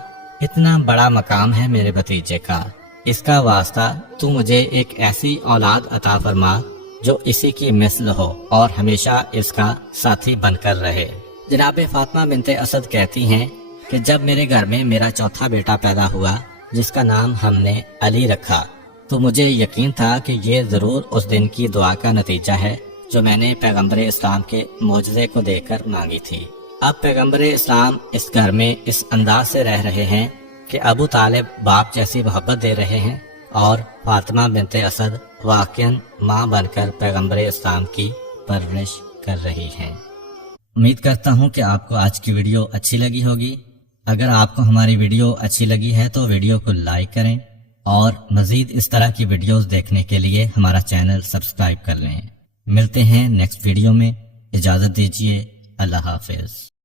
اتنا بڑا مقام ہے میرے بھتیجے کا، اس کا واسطہ تو مجھے ایک ایسی اولاد عطا فرما جو اسی کی مثل ہو اور ہمیشہ اس کا ساتھی بن کر رہے۔ جناب فاطمہ بنت اسد کہتی ہیں کہ جب میرے گھر میں میرا چوتھا بیٹا پیدا ہوا جس کا نام ہم نے علی رکھا تو مجھے یقین تھا کہ یہ ضرور اس دن کی دعا کا نتیجہ ہے جو میں نے پیغمبر اسلام کے معجزے کو دیکھ کر مانگی تھی۔ اب پیغمبر اسلام اس گھر میں اس انداز سے رہ رہے ہیں کہ ابو طالب باپ جیسی محبت دے رہے ہیں، اور فاطمہ بنت اسد واقعاً ماں بن کر پیغمبر اسلام کی پرورش کر رہی ہیں۔ امید کرتا ہوں کہ آپ کو آج کی ویڈیو اچھی لگی ہوگی۔ اگر آپ کو ہماری ویڈیو اچھی لگی ہے تو ویڈیو کو لائک کریں، اور مزید اس طرح کی ویڈیوز دیکھنے کے لیے ہمارا چینل سبسکرائب کر لیں۔ ملتے ہیں نیکسٹ ویڈیو میں، اجازت دیجیے، اللہ حافظ۔